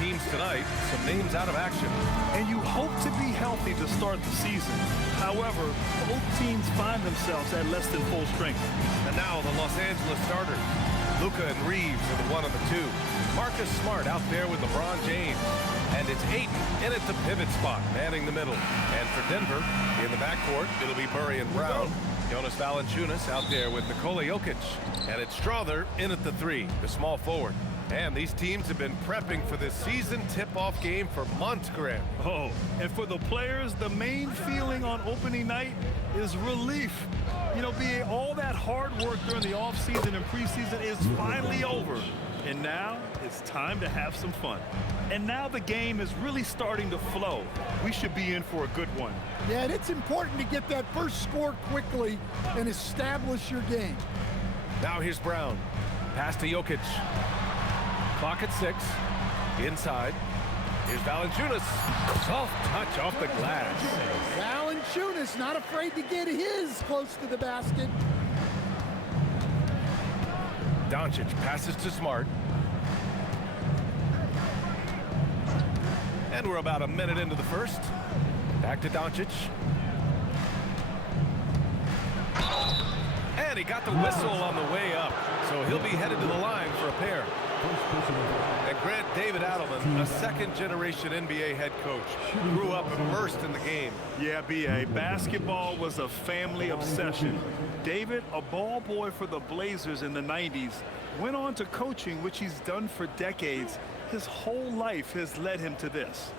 teams tonight, some names out of action. And you hope to be healthy to start the season. However, both teams find themselves at less than full strength. And now the Los Angeles starters. Luka and Reeves are the 1 and the 2. Marcus Smart out there with LeBron James. And it's Ayton in at the pivot spot, manning the middle. And for Denver, in the backcourt, it'll be Murray and Brown. Jonas Valanciunas out there with Nikola Jokic. And it's Strother in at the 3, the small forward. And these teams have been prepping for this season tip-off game for months, Grant. Oh, and for the players, the main feeling on opening night is relief. You know, being all that hard work during the offseason and preseason is finally over. And now it's time to have some fun. And now the game is really starting to flow. We should be in for a good one. Yeah, and it's important to get that first score quickly and establish your game. Now here's Brown. Pass to Jokic. Clock at 6. Inside. Here's Valanciunas. Soft touch off the glass. Valanciunas not afraid to get his close to the basket. Doncic passes to Smart. And we're about a minute into the first. Back to Doncic. And he got the whistle on the way up. So he'll be headed to the line for a pair. And Grant, David Adelman, a second-generation NBA head coach, grew up immersed in the game. Yeah, B.A., basketball was a family obsession. David, a ball boy for the Blazers in the 90s, went on to coaching, which he's done for decades. His whole life has led him to this.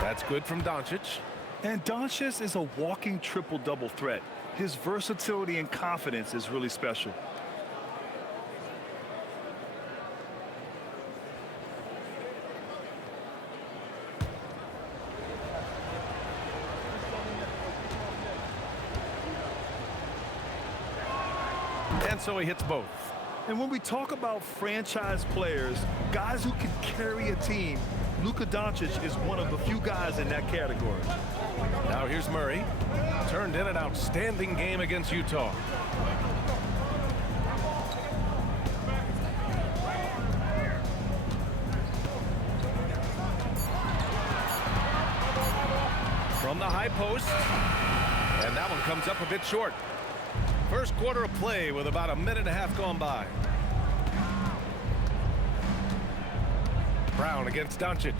That's good from Doncic. And Doncic is a walking triple-double threat. His versatility and confidence is really special. And so he hits both. And when we talk about franchise players, guys who can carry a team, Luka Doncic is one of the few guys in that category. Now here's Murray. Turned in an outstanding game against Utah. From the high post. And that one comes up a bit short. First quarter of play with about a minute and a half gone by. Brown against Doncic.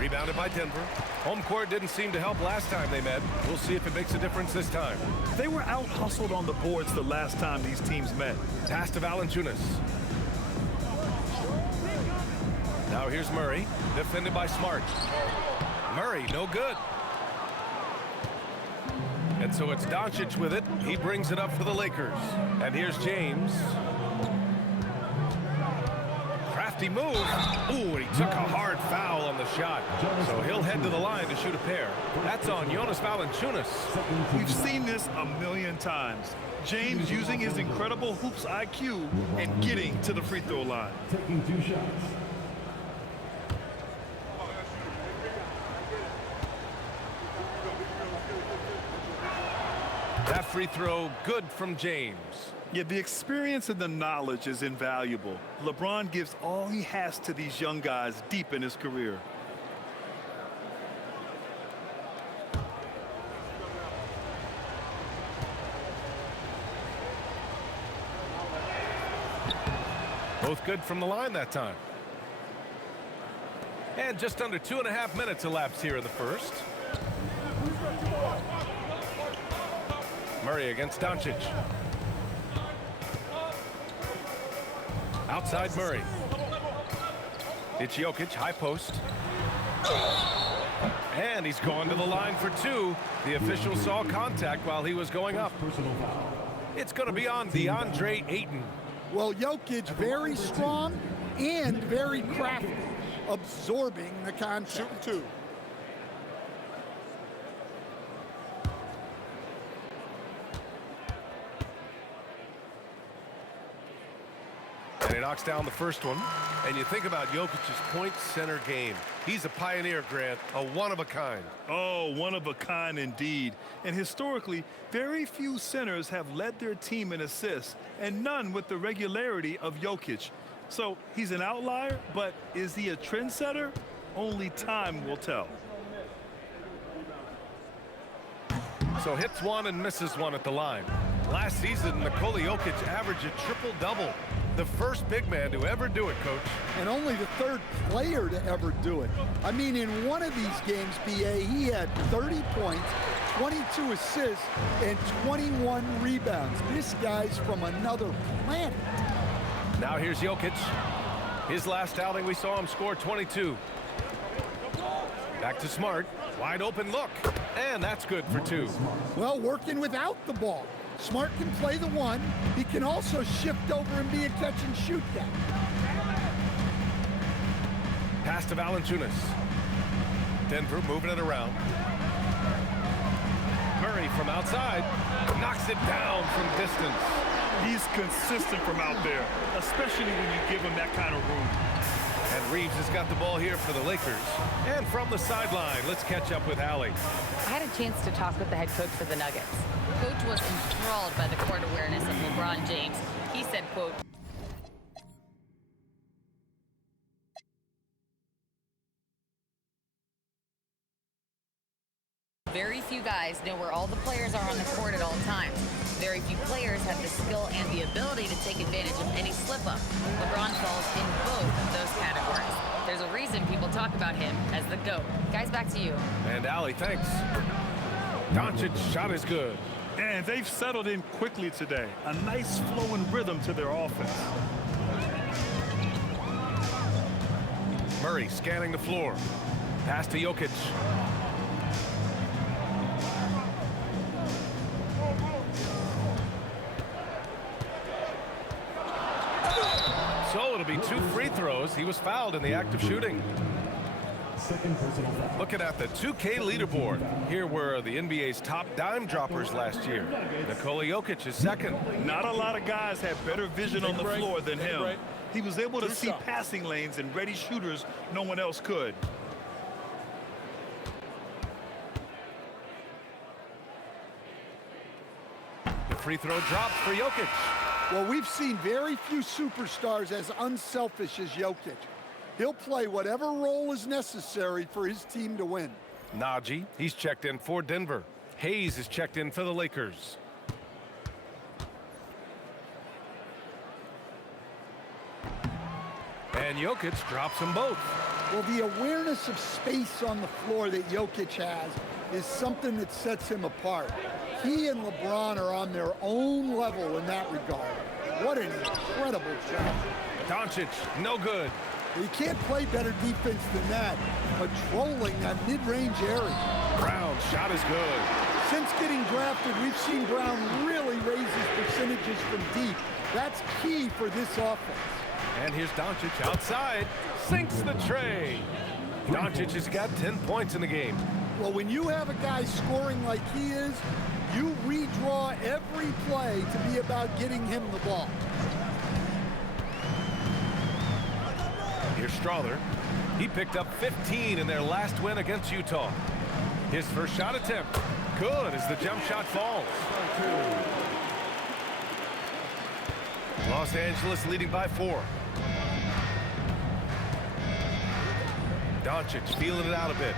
Rebounded by Denver. Home court didn't seem to help last time they met. We'll see if it makes a difference this time. They were out-hustled on the boards the last time these teams met. Pass to Valanciunas. Now here's Murray, defended by Smart. Murray, no good. And so it's Doncic with it. He brings it up for the Lakers. And here's James. Crafty move. Ooh, and he took a hard foul on the shot. So he'll head to the line to shoot a pair. That's on Jonas Valanciunas. We've seen this a million times. James using his incredible hoops IQ and getting to the free throw line. Taking 2 shots. That free throw, good from James. Yeah, the experience and the knowledge is invaluable. LeBron gives all he has to these young guys deep in his career. Both good from the line that time. And just under 2.5 minutes elapsed here in the first. Murray against Doncic. Outside Murray. It's Jokic, high post. And he's going to the line for 2. The official saw contact while he was going up. It's going to be on DeAndre Ayton. Well, Jokic very strong and very crafty, absorbing the contact. Shooting 2. And it knocks down the first one. And you think about Jokic's point center game. He's a pioneer, Grant, a one-of-a-kind. Oh, one of a kind indeed. And historically, very few centers have led their team in assists, and none with the regularity of Jokic. So he's an outlier, but is he a trendsetter? Only time will tell. So hits one and misses one at the line. Last season, Nikola Jokic averaged a triple-double. The first big man to ever do it, Coach. And only the third player to ever do it. I mean, in one of these games, BA, he had 30 points, 22 assists, and 21 rebounds. This guy's from another planet. Now here's Jokic. His last outing, we saw him score 22. Back to Smart. Wide open look. And that's good for two. Well, working without the ball. Smart can play the one. He can also shift over and be a catch-and-shoot guy. Pass to Valanciunas. Denver moving it around. Murray from outside. Knocks it down from distance. He's consistent from out there, especially when you give him that kind of room. And Reeves has got the ball here for the Lakers. And from the sideline, let's catch up with Allie. I had a chance to talk with the head coach for the Nuggets. Coach was enthralled by the court awareness of LeBron James. He said, quote, "Very few guys know where all the players are on the court at all times. Very few players have the skill and the ability to take advantage of any slip-up. LeBron falls in both of those categories. There's a reason people talk about him as the GOAT." Guys, back to you. And Allie, thanks. Doncic's shot is good. And they've settled in quickly today. A nice flowing rhythm to their offense. Murray scanning the floor. Pass to Jokic. So it'll be 2 free throws. He was fouled in the act of shooting. Looking at the 2K leaderboard. Here were the NBA's top dime droppers last year. Nikola Jokic is second. Not a lot of guys had better vision on the floor than him. He was able to see passing lanes and ready shooters no one else could. The free throw drops for Jokic. Well, we've seen very few superstars as unselfish as Jokic. He'll play whatever role is necessary for his team to win. Najee, he's checked in for Denver. Hayes is checked in for the Lakers. And Jokic drops them both. Well, the awareness of space on the floor that Jokic has is something that sets him apart. He and LeBron are on their own level in that regard. What an incredible job. Doncic, no good. You can't play better defense than that, patrolling that mid-range area. Brown's shot is good. Since getting drafted, we've seen Brown really raise his percentages from deep. That's key for this offense. And here's Doncic outside. Sinks the tray. Doncic has got 10 points in the game. Well, when you have a guy scoring like he is, you redraw every play to be about getting him the ball. Here's Strawther. He picked up 15 in their last win against Utah. His first shot attempt. Good as the jump shot falls. Los Angeles leading by 4. Doncic feeling it out a bit.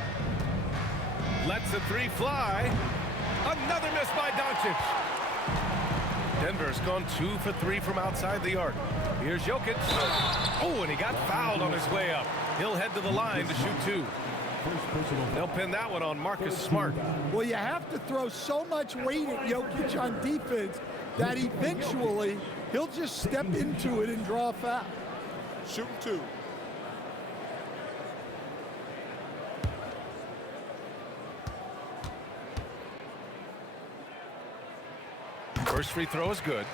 Lets the 3 fly. Another miss by Doncic. Denver's gone 2 for 3 from outside the arc. Here's Jokic. Oh, and he got fouled on his way up. He'll head to the line to shoot 2. They'll pin that one on Marcus Smart. Well, you have to throw so much weight at Jokic on defense that eventually he'll just step into it and draw a foul. Shooting 2. First free throw is good.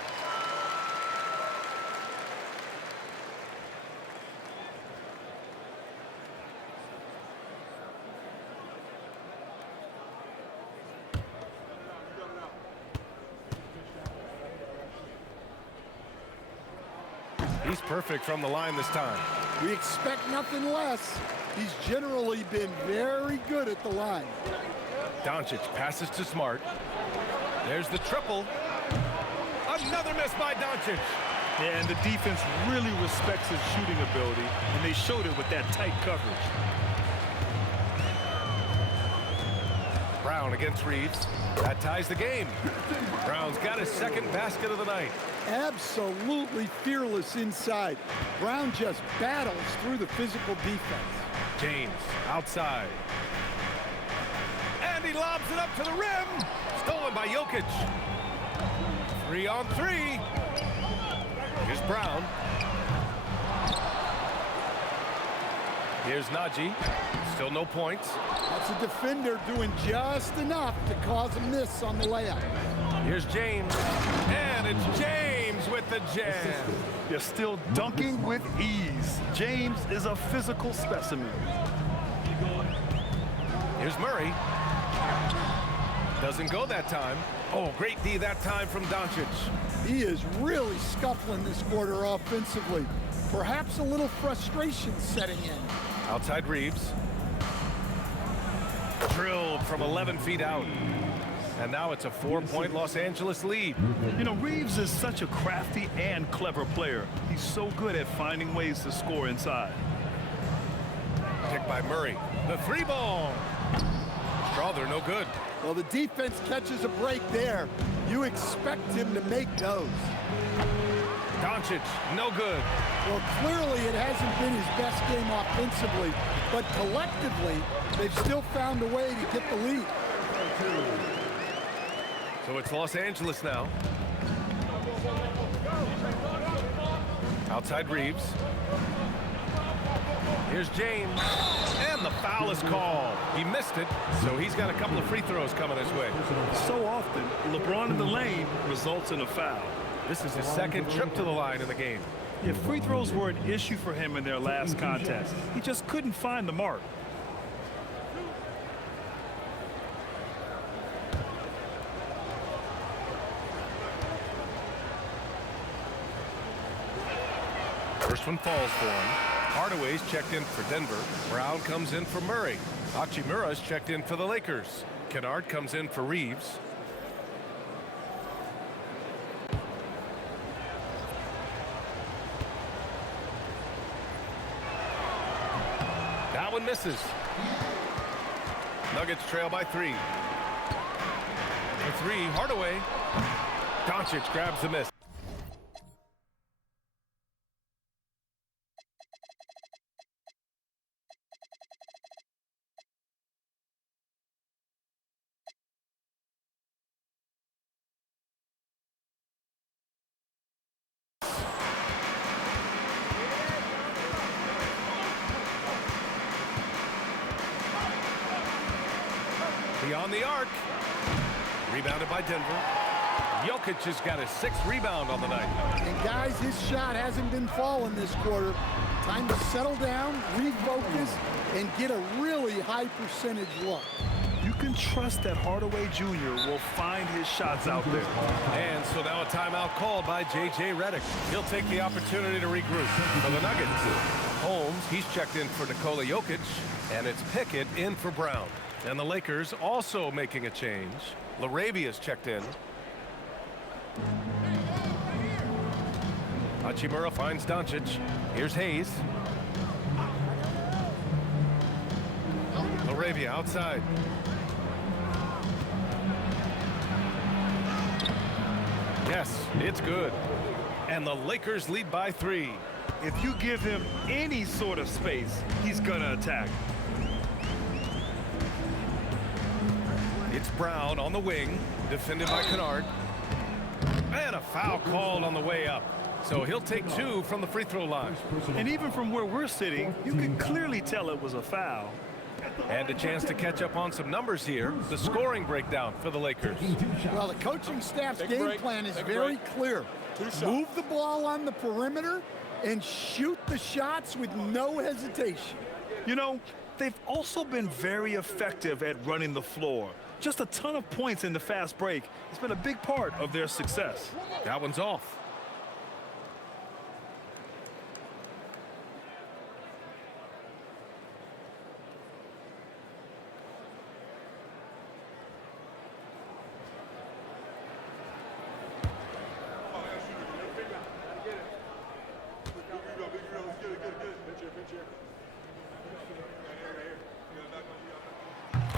He's perfect from the line this time. We expect nothing less. He's generally been very good at the line. Doncic passes to Smart. There's the triple. Another miss by Doncic. Yeah, and the defense really respects his shooting ability, and they showed it with that tight coverage. Brown against Reeves. That ties the game. Brown's got his second basket of the night. Absolutely fearless inside. Brown just battles through the physical defense. James outside. And he lobs it up to the rim. Stolen by Jokic. 3-on-3. Here's Brown. Here's Najee. Still no points. That's a defender doing just enough to cause a miss on the layup. Here's James. And it's James with the jam. They're still dunking with ease. James is a physical specimen. Here's Murray. Doesn't go that time. Oh, great D that time from Doncic. He is really scuffling this quarter offensively. Perhaps a little frustration setting in. Outside Reeves. Drilled from 11 feet out. And now it's a 4-point Los Angeles lead. You know, Reeves is such a crafty and clever player. He's so good at finding ways to score inside. Picked by Murray. The three ball. Strawther, no good. Well, the defense catches a break there. You expect him to make those. Doncic, no good. Well, clearly it hasn't been his best game offensively, but collectively, they've still found a way to get the lead. So it's Los Angeles now. Outside Reeves. Here's James. And the foul is called. He missed it, so he's got a couple of free throws coming his way. So often, LeBron in the lane results in a foul. This is his second trip to the line in the game. If free throws were an issue for him in their last contest, he just couldn't find the mark. First one falls for him. Hardaway's checked in for Denver. Brown comes in for Murray. Hachimura's checked in for the Lakers. Kennard comes in for Reeves. That one misses. Nuggets trail by 3. For 3, Hardaway. Doncic grabs the miss. Beyond the arc. Rebounded by Denver. Jokic has got his 6th rebound on the night. And guys, his shot hasn't been falling this quarter. Time to settle down, refocus, and get a really high percentage look. You can trust that Hardaway Jr. will find his shots out there. And so now a timeout called by J.J. Redick. He'll take the opportunity to regroup. For the Nuggets, Holmes, he's checked in for Nikola Jokic, and it's Pickett in for Brown. And the Lakers also making a change. Larabia's checked in. Hachimura finds Doncic. Here's Hayes. Larabia outside. Yes, it's good. And the Lakers lead by 3. If you give him any sort of space, he's gonna attack. It's Brown on the wing, defended by Kennard. And a foul called on the way up. So he'll take 2 from the free throw line. And even from where we're sitting, you can clearly tell it was a foul. And a chance to catch up on some numbers here. The scoring breakdown for the Lakers. Well, the coaching staff's game plan is very clear. Move the ball on the perimeter and shoot the shots with no hesitation. You know, they've also been very effective at running the floor. Just a ton of points in the fast break. It's been a big part of their success. That one's off.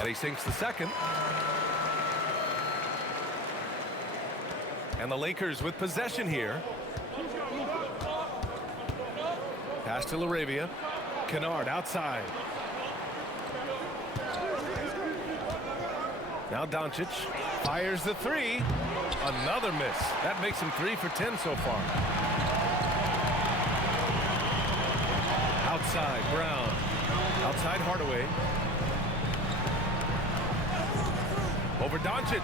And he sinks the second. And the Lakers with possession here. Pass to LaRavia. Kennard outside. Now Doncic fires the three. Another miss. That makes him 3 for 10 so far. Outside Brown. Outside Hardaway. Over Doncic.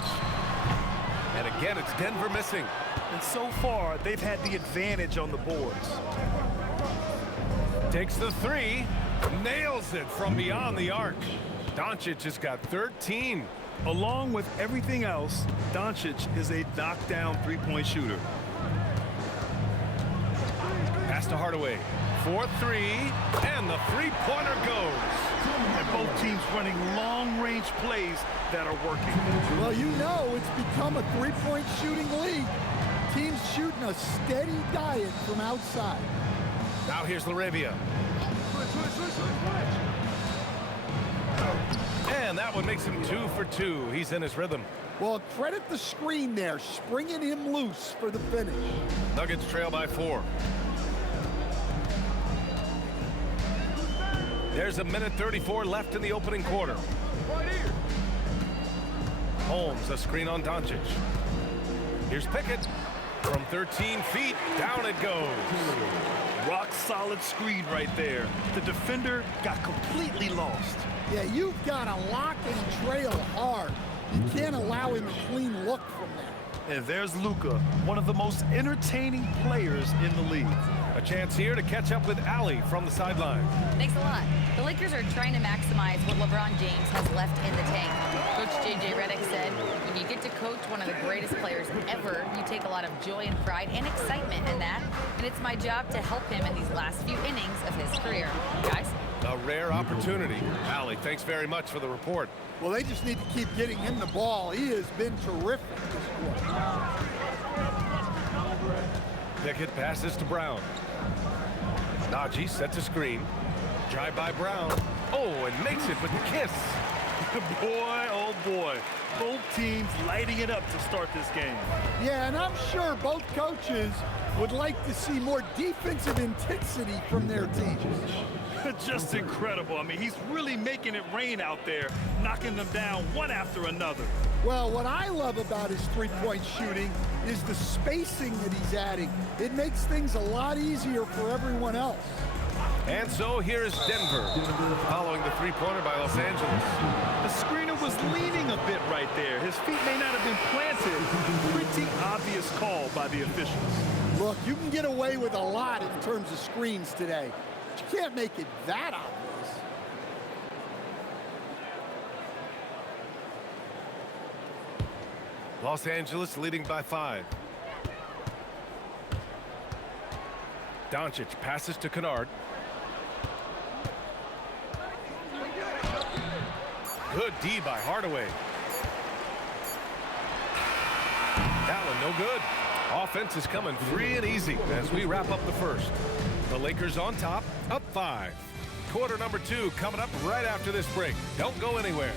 And again, it's Denver missing. And so far, they've had the advantage on the boards. Takes the three. Nails it from beyond the arc. Doncic has got 13. Along with everything else, Doncic is a knockdown three-point shooter. Pass to Hardaway. 4-3. And the three-pointer goes. And both teams running long-range plays that are working. Well, you know it's become a three-point shooting league. Teams shooting a steady diet from outside. Now here's LaRavia. And that one makes him 2 for 2. He's in his rhythm. Well, credit the screen there, springing him loose for the finish. Nuggets trail by 4. There's a minute 34 left in the opening quarter. Holmes, a screen on Doncic. Here's Pickett. From 13 feet, down it goes. Rock solid screen right there. The defender got completely lost. Yeah, you've got to lock and trail hard. You can't allow him a clean look from there. And there's Luka, one of the most entertaining players in the league. A chance here to catch up with Allie from the sideline. Thanks a lot. The Lakers are trying to maximize what LeBron James has left in the tank. Coach J.J. Redick said, when you get to coach one of the greatest players ever, you take a lot of joy and pride and excitement in that. And it's my job to help him in these last few innings of his career. Guys? A rare opportunity. Allie, thanks very much for the report. Well, they just need to keep getting him the ball. He has been terrific this quarter. Pickett passes to Brown. Najee sets a screen. Drive by Brown. Oh, and makes it with the kiss. Boy, oh boy. Both teams lighting it up to start this game. Yeah, and I'm sure both coaches would like to see more defensive intensity from their teams. Just incredible. I mean, he's really making it rain out there, knocking them down one after another. Well, what I love about his three-point shooting is the spacing that he's adding. It makes things a lot easier for everyone else. And so here is Denver, following the three-pointer by Los Angeles. The screener was leaning a bit right there. His feet may not have been planted. Pretty obvious call by the officials. Look, you can get away with a lot in terms of screens today. But you can't make it that obvious. Los Angeles leading by 5. Doncic passes to Kennard. Good D by Hardaway. That one no good. Offense is coming free and easy as we wrap up the first. The Lakers on top, up 5. Quarter number 2 coming up right after this break. Don't go anywhere.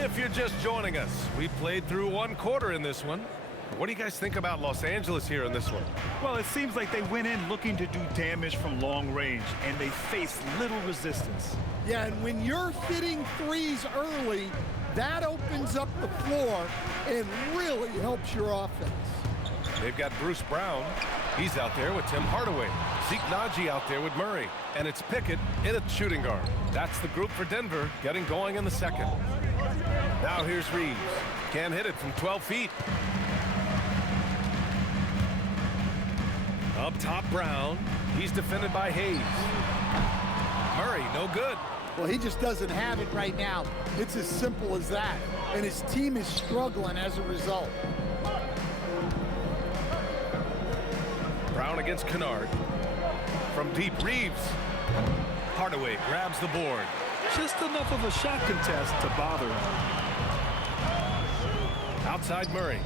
If you're just joining us, we played through one quarter in this one. What do you guys think about Los Angeles here in this one? Well, it seems like they went in looking to do damage from long range, and they faced little resistance. Yeah, and when you're hitting threes early, that opens up the floor and really helps your offense. They've got Bruce Brown. He's out there with Tim Hardaway. Zeke Najee out there with Murray. And it's Pickett in at shooting guard. That's the group for Denver getting going in the second. Now here's Reeves. Can't hit it from 12 feet. Up top, Brown. He's defended by Hayes. Murray, no good. Well, he just doesn't have it right now. It's as simple as that. And his team is struggling as a result. Brown against Kennard. from deep. Reeves. Hardaway grabs the board. Just enough of a shot contest to bother him. Outside Murray.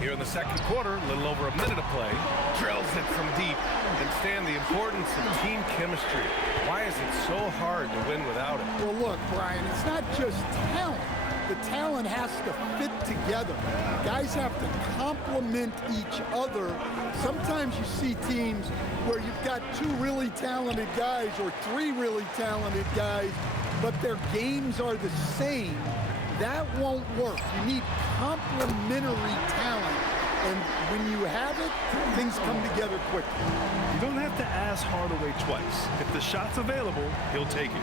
Here in the second quarter, a little over a minute of play. Drills it from deep. And Stan, the importance of team chemistry. Why is it so hard to win without it? Well, look, Brian, it's not just talent. The talent has to fit together. Guys have to complement each other. Sometimes you see teams where you've got 2 really talented guys or 3 really talented guys, but their games are the same. That won't work. You need complementary talent. And when you have it, things come together quickly. You don't have to ask Hardaway twice. If the shot's available, he'll take it.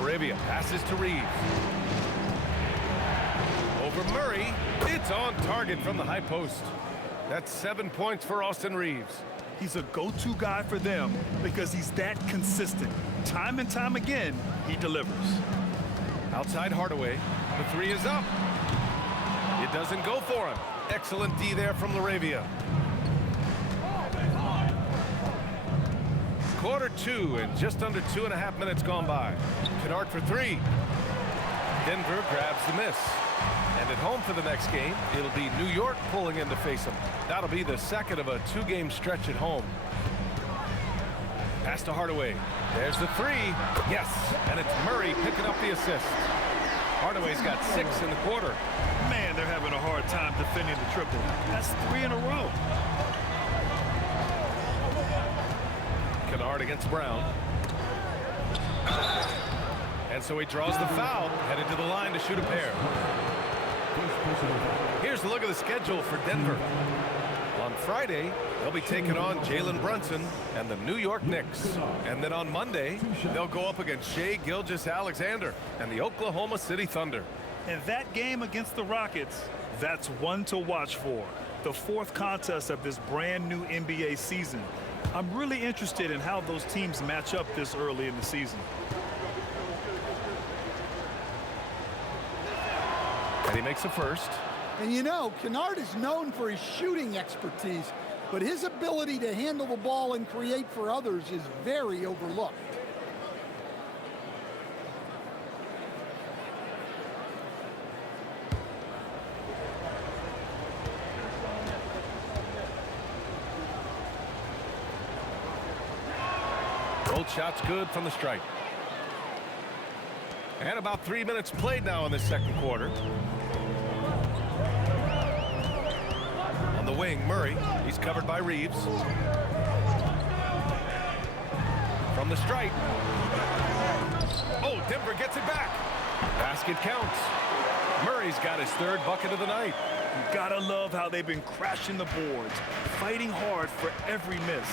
Laravia passes to Reeves. Over Murray. It's on target from the high post. That's 7 points for Austin Reeves. He's a go-to guy for them because he's that consistent. Time and time again, he delivers. Outside Hardaway. The 3 is up. It doesn't go for him. Excellent D there from Laravia. Quarter 2 and just under 2.5 minutes gone by. Kennard for 3. Denver grabs the miss. And at home for the next game, it'll be New York pulling in to face them. That'll be the second of a 2-game stretch at home. Pass to Hardaway. There's the 3. Yes, and it's Murray picking up the assist. Hardaway's got 6 in the quarter. Man, they're having a hard time defending the triple. That's 3 in a row. Kennard against Brown. And so he draws the foul, headed to the line to shoot a pair. Here's a look at the schedule for Denver. On Friday, they'll be taking on Jalen Brunson and the New York Knicks. And then on Monday, they'll go up against Shai Gilgeous-Alexander and the Oklahoma City Thunder. And that game against the Rockets, that's one to watch for. The 4th contest of this brand new NBA season. I'm really interested in how those teams match up this early in the season. And he makes a first. And you know, Kennard is known for his shooting expertise, but his ability to handle the ball and create for others is very overlooked. Both shots good from the stripe. And about 3 minutes played now in the second quarter. On the wing, Murray. He's covered by Reeves. From the stripe. Oh, Denver gets it back. Basket counts. Murray's got his 3rd bucket of the night. You gotta love how they've been crashing the boards, fighting hard for every miss.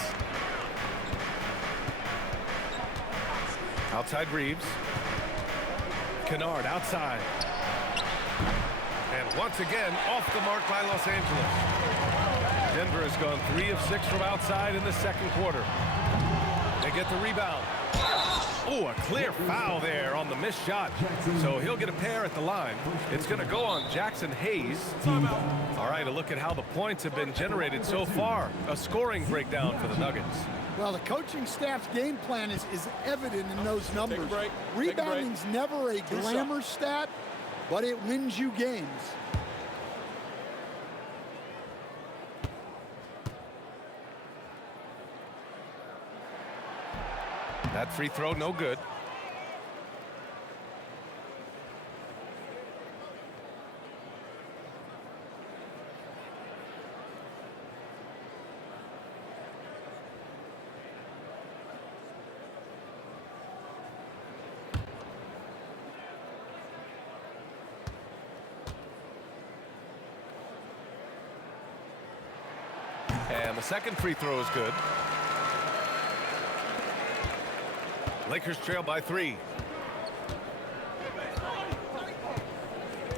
Outside Reeves. Kennard outside. And once again, off the mark by Los Angeles. Denver has gone 3 of 6 from outside in the second quarter. They get the rebound. Oh, a clear foul there on the missed shot. So he'll get a pair at the line. It's going to go on Jackson Hayes. All right, a look at how the points have been generated so far. A scoring breakdown for the Nuggets. Well, the coaching staff's game plan is evident in those numbers. Rebounding's never a glamour stat, but it wins you games. That free throw, no good. And the second free throw is good. Lakers trail by 3.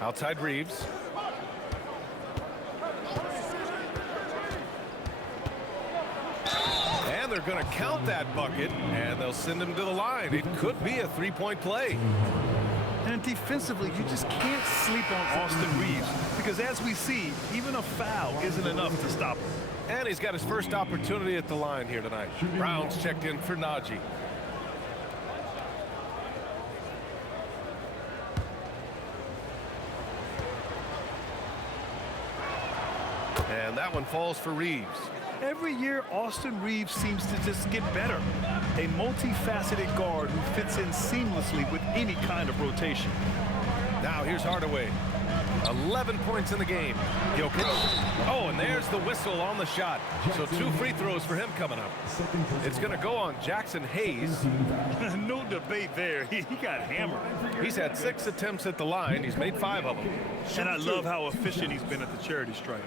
Outside Reeves. And they're going to count that bucket, and they'll send him to the line. It could be a 3-point play. And defensively, you just can't sleep on Austin Reeves because, as we see, even a foul isn't enough to stop him. And he's got his first opportunity at the line here tonight. Brown's checked in for Najee. And that one falls for Reeves. Every year, Austin Reeves seems to just get better. A multifaceted guard who fits in seamlessly with any kind of rotation. Now here's Hardaway. 11 points in the game. Jokic. Oh, and there's the whistle on the shot. So 2 free throws for him coming up. It's going to go on Jackson Hayes. No debate there. He got hammered. He's had 6 attempts at the line. He's made 5 of them. And I love how efficient he's been at the charity stripe.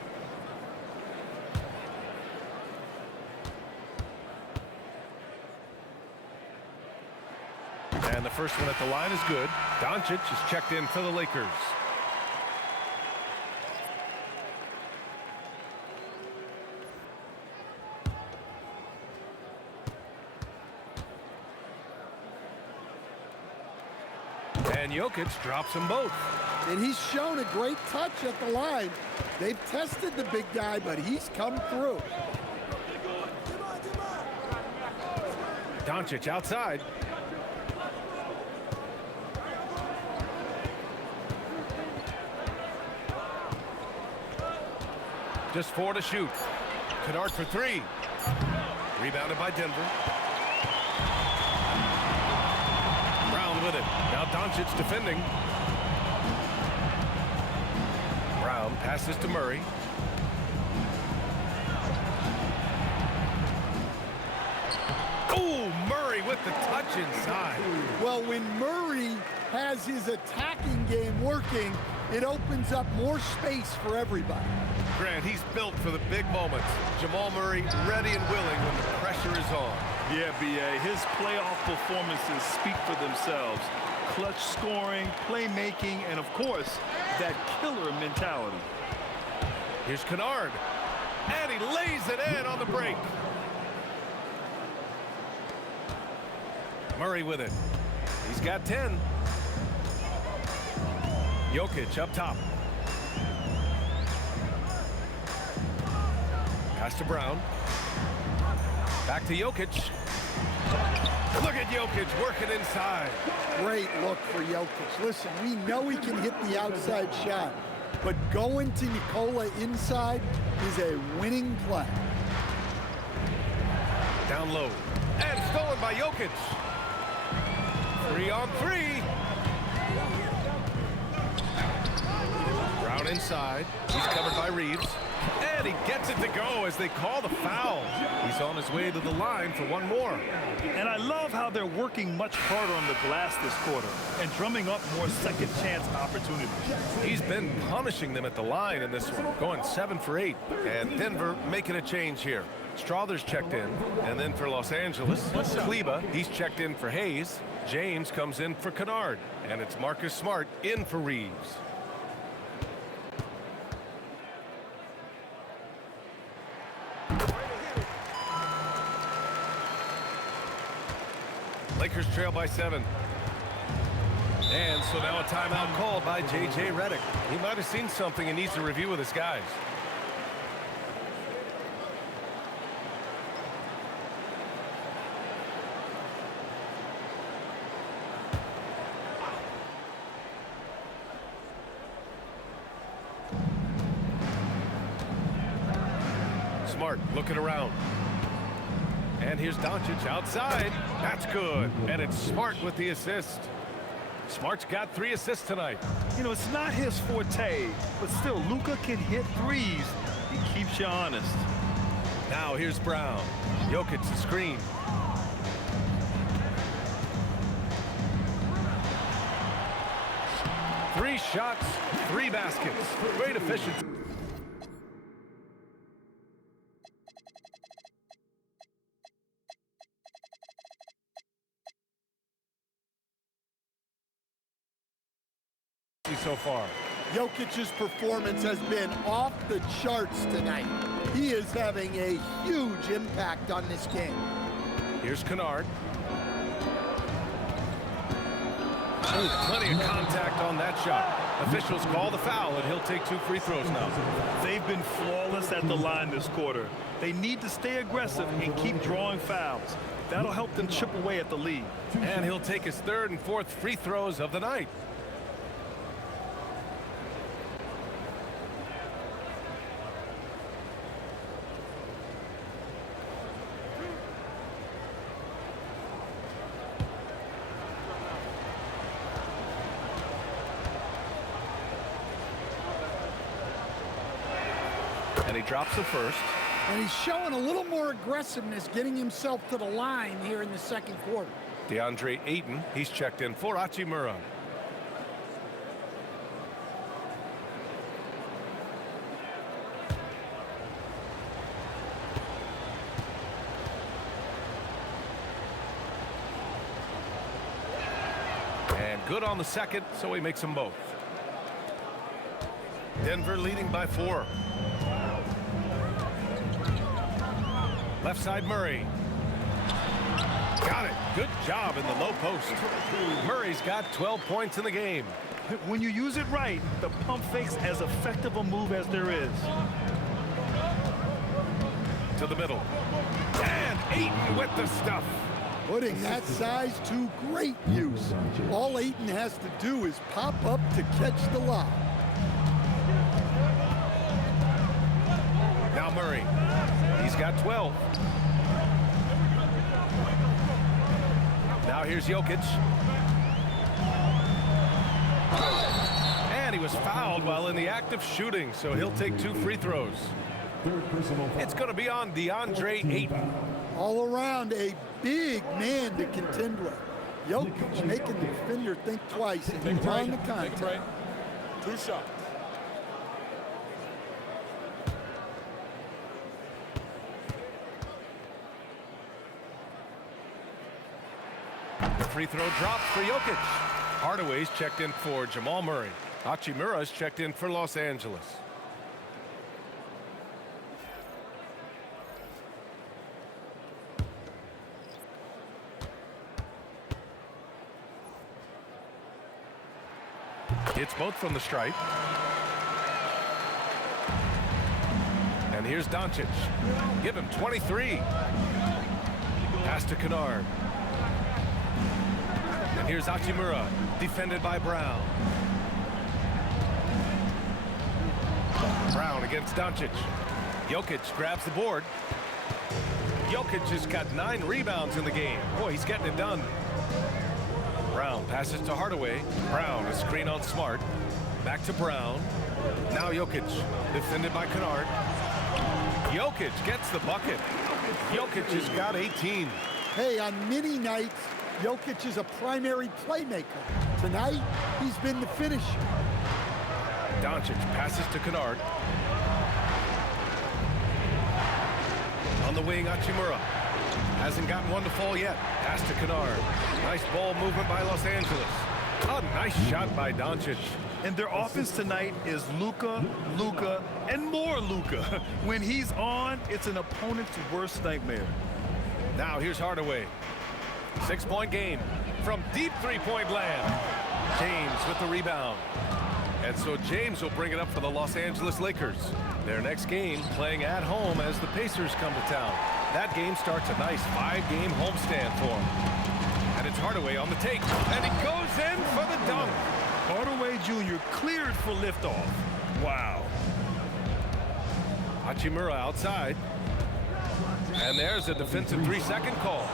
And the first one at the line is good. Doncic is checked in for the Lakers. And Jokic drops them both. And he's shown a great touch at the line. They've tested the big guy, but he's come through. Doncic outside. Just 4 to shoot. Kennard for 3. Rebounded by Denver. Brown with it. Now Doncic defending. Brown passes to Murray. Oh, Murray with the touch inside. Well, when Murray has his attacking game working, it opens up more space for everybody. Grant, he's built for the big moments. Jamal Murray ready and willing when the pressure is on. Yeah, B.A., his playoff performances speak for themselves. Clutch scoring, playmaking, and, of course, that killer mentality. Here's Kennard. And he lays it in on the break. Murray with it. He's got 10. Jokic up top. Pass to Brown. Back to Jokic. Look at Jokic working inside. Great look for Jokic. Listen, we know he can hit the outside shot, but going to Nikola inside is a winning play. Down low. And stolen by Jokic. 3 on 3. Brown inside. He's covered by Reeves. And he gets it to go as they call the foul. He's on his way to the line for one more. And I love how they're working much harder on the glass this quarter and drumming up more second chance opportunities. He's been punishing them at the line in this one, going 7 for 8. And Denver making a change here. Strother's checked in. And then for Los Angeles, Kleba, he's checked in for Hayes. James comes in for Kennard. And it's Marcus Smart in for Reeves. Lakers trail by 7. And so now a timeout called by J.J. Redick. He might have seen something and needs to review with his guys. Smart looking around. And here's Doncic outside. That's good. And it's Smart with the assist. Smart's got 3 assists tonight. You know, it's not his forte, but still, Luka can hit threes. He keeps you honest. Now here's Brown. Jokic the screen. Three shots, 3 baskets. Great efficiency. So far. Jokic's performance has been off the charts tonight. He is having a huge impact on this game. Here's Kennard. Ooh, plenty of contact on that shot. Officials call the foul, and he'll take 2 free throws now. They've been flawless at the line this quarter. They need to stay aggressive and keep drawing fouls. That'll help them chip away at the lead. And he'll take his 3rd and 4th free throws of the night. And he drops the first. And he's showing a little more aggressiveness, getting himself to the line here in the second quarter. DeAndre Ayton, he's checked in for Hachimura. And good on the second, so he makes them both. Denver leading by 4. Left side Murray. Got it. Good job in the low post. Murray's got 12 points in the game. When you use it right, the pump fake's as effective a move as there is. To the middle. And Ayton with the stuff. Putting that size to great use. All Ayton has to do is pop up to catch the lob. Now Murray. He's got 12. Now here's Jokic. And he was fouled while in the act of shooting, so he'll take 2 free throws. It's going to be on DeAndre Ayton. All around, a big man to contend with. Jokic making the defender think twice and drawing the contact. 2 shots. Free throw dropped for Jokic. Hardaway's checked in for Jamal Murray. Hachimura's checked in for Los Angeles. It's both from the stripe. And here's Doncic. Give him 23. Pass to Kennard. And here's Hachimura, defended by Brown. Brown against Doncic. Jokic grabs the board. Jokic has got 9 rebounds in the game. Boy, he's getting it done. Brown passes to Hardaway. Brown, a screen on Smart. Back to Brown. Now Jokic, defended by Kennard. Jokic gets the bucket. Jokic has got 18. Hey, on many nights, Jokic is a primary playmaker. Tonight, he's been the finisher. Doncic passes to Kennard. On the wing, Hachimura. Hasn't gotten one to fall yet. Pass to Kennard. Nice ball movement by Los Angeles. A nice shot by Doncic. And their offense tonight is Luka, Luka, and more Luka. When he's on, it's an opponent's worst nightmare. Now here's Hardaway. 6-point game from deep 3-point land. James with the rebound. And so James will bring it up for the Los Angeles Lakers. Their next game playing at home as the Pacers come to town. That game starts a nice 5-game homestand for them. And it's Hardaway on the take. And he goes in for the dunk. Hardaway Jr. cleared for liftoff. Wow. Hachimura outside. And there's a defensive 3-second call.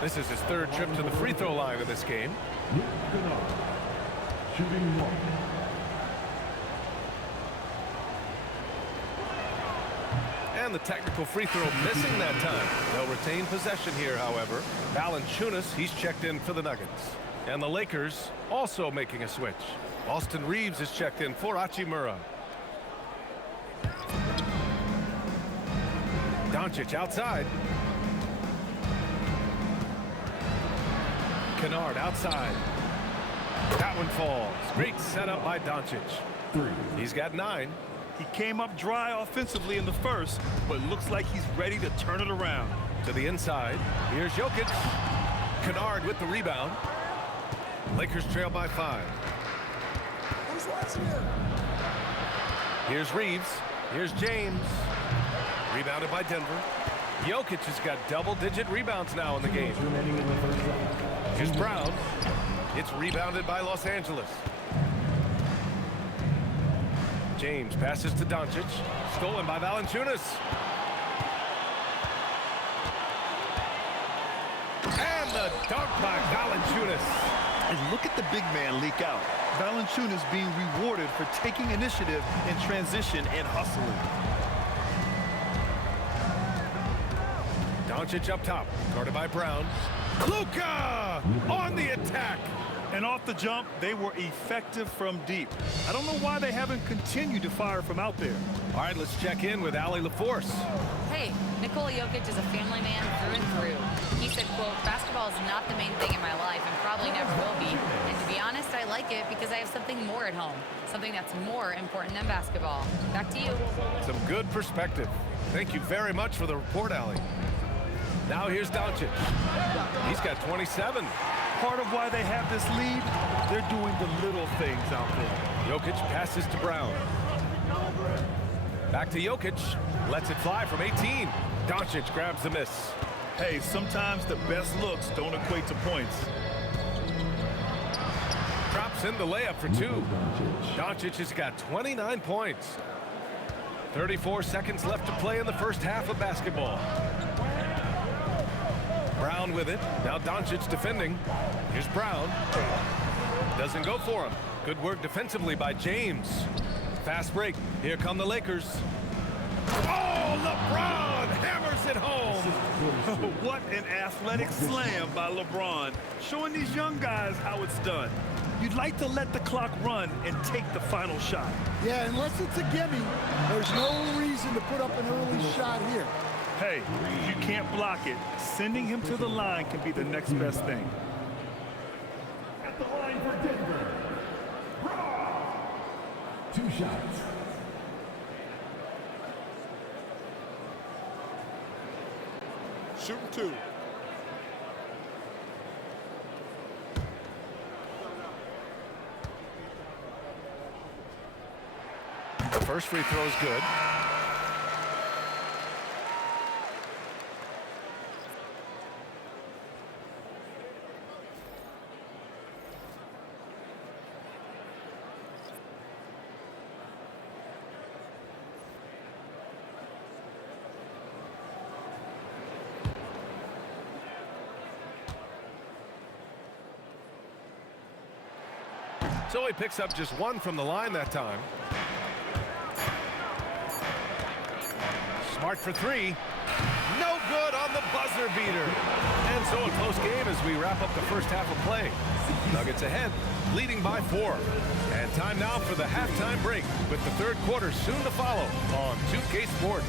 This is his 3rd trip to the free throw line of this game. Shooting 1. And the technical free throw missing that time. They'll retain possession here, however. Valanciunas, he's checked in for the Nuggets. And the Lakers also making a switch. Austin Reeves is checked in for Hachimura. Doncic outside. Kennard outside. That one falls. Great setup by Doncic. He's got 9. He came up dry offensively in the first, but looks like he's ready to turn it around. To the inside. Here's Jokic. Kennard with the rebound. Lakers trail by 5. Who's watching here? Here's Reeves. Here's James. Rebounded by Denver. Jokic has got double-digit rebounds now in the game. Here's Brown. It's rebounded by Los Angeles. James passes to Doncic. Stolen by Valanciunas. And the dunk by Valanciunas. And look at the big man leak out. Valanciunas being rewarded for taking initiative in transition and hustling. Doncic up top, guarded by Brown. Luka on the attack. And off the jump, they were effective from deep. I don't know why they haven't continued to fire from out there. All right, let's check in with Allie LaForce. Hey, Nikola Jokic is a family man through and through. He said, quote, basketball is not the main thing in my life and probably never will be. And to be honest, I like it because I have something more at home, something that's more important than basketball. Back to you. Some good perspective. Thank you very much for the report, Allie. Now here's Doncic. He's got 27. Part of why they have this lead, they're doing the little things out there. Jokic passes to Brown. Back to Jokic. Lets it fly from 18. Doncic grabs the miss. Hey, sometimes the best looks don't equate to points. Drops in the layup for 2. Doncic has got 29 points. 34 seconds left to play in the first half of basketball. Brown with it. Now Doncic defending. Here's Brown. Doesn't go for him. Good work defensively by James. Fast break. Here come the Lakers. Oh, LeBron hammers it home. What an athletic slam by LeBron, showing these young guys how it's done. You'd like to let the clock run and take the final shot. Yeah, unless it's a gimme, there's no reason to put up an early shot here. Hey, if you can't block it, sending him to the line can be the next best thing. At the line for Denver, 2 shots. Shooting 2. The first free throw is good. So he picks up just 1 from the line that time. Smart for 3. No good on the buzzer beater. And so a close game as we wrap up the first half of play. Nuggets ahead, leading by 4. And time now for the halftime break with the third quarter soon to follow on 2K Sports.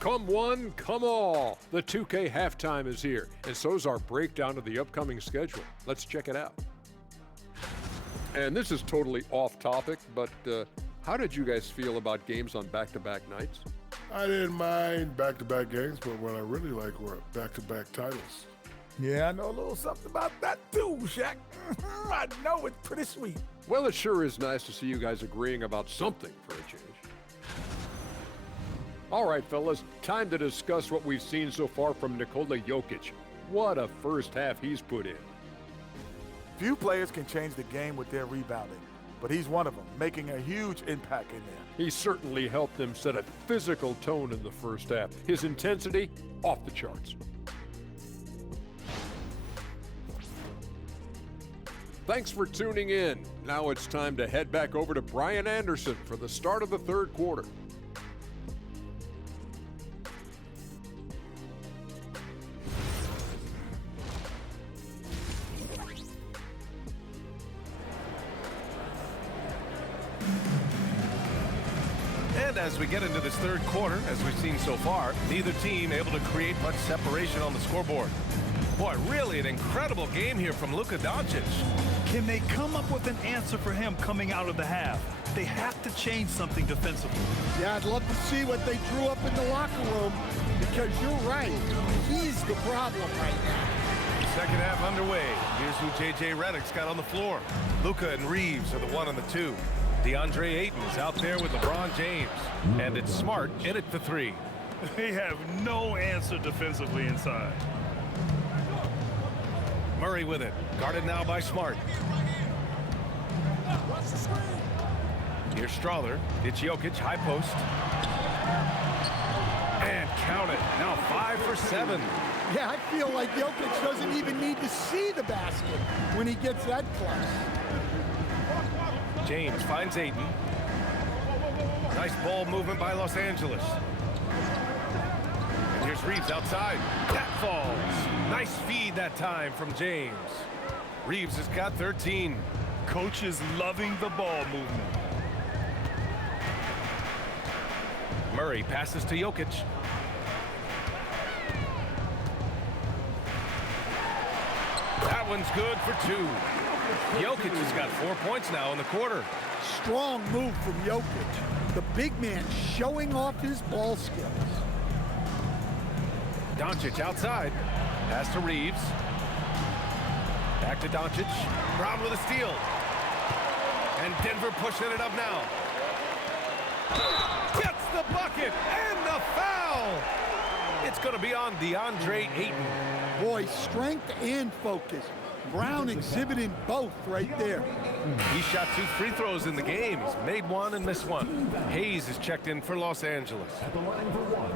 Come one, come all. The 2K halftime is here, and so is our breakdown of the upcoming schedule. Let's check it out. And this is totally off topic, but how did you guys feel about games on back-to-back nights? I didn't mind back-to-back games, but what I really like were back-to-back titles. Yeah, I know a little something about that too, Shaq. I know it's pretty sweet. Well, it sure is nice to see you guys agreeing about something for a change. All right, fellas, time to discuss what we've seen so far from Nikola Jokic. What a first half he's put in. Few players can change the game with their rebounding. but he's one of them, making a huge impact in there. He certainly helped them set a physical tone in the first half. His intensity, off the charts. Thanks for tuning in. Now it's time to head back over to Brian Anderson for the start of the third quarter. And as we get into this third quarter, as we've seen so far, neither team able to create much separation on the scoreboard. Boy, really an incredible game here from Luka Doncic. Can they come up with an answer for him coming out of the half? They have to change something defensively. Yeah, I'd love to see what they drew up in the locker room, because you're right. He's the problem right now. Second half underway. Here's who J.J. Redick's got on the floor. Luka and Reeves are the 1 and the 2. DeAndre Ayton is out there with LeBron James. And it's Smart in at the 3. They have no answer defensively inside. Murray with it. Guarded now by Smart. Here's Strawther. It's Jokic, high post. And count it. Now 5 for 7. Yeah, I feel like Jokic doesn't even need to see the basket when he gets that close. James finds Ayton. Nice ball movement by Los Angeles. And here's Reeves outside. That falls. Nice feed that time from James. Reeves has got 13. Coach is loving the ball movement. Murray passes to Jokic. That one's good for 2. Jokic has got 4 points now in the quarter. Strong move from Jokic. The big man showing off his ball skills. Doncic outside. Pass to Reeves. Back to Doncic. Brown with a steal. And Denver pushing it up now. Gets the bucket and the foul. It's going to be on DeAndre Ayton. Boy, strength and focus. Brown exhibiting both right there. He shot 2 free throws in the game. He's made 1 and missed 1. Hayes is checked in for Los Angeles. At the line for 1.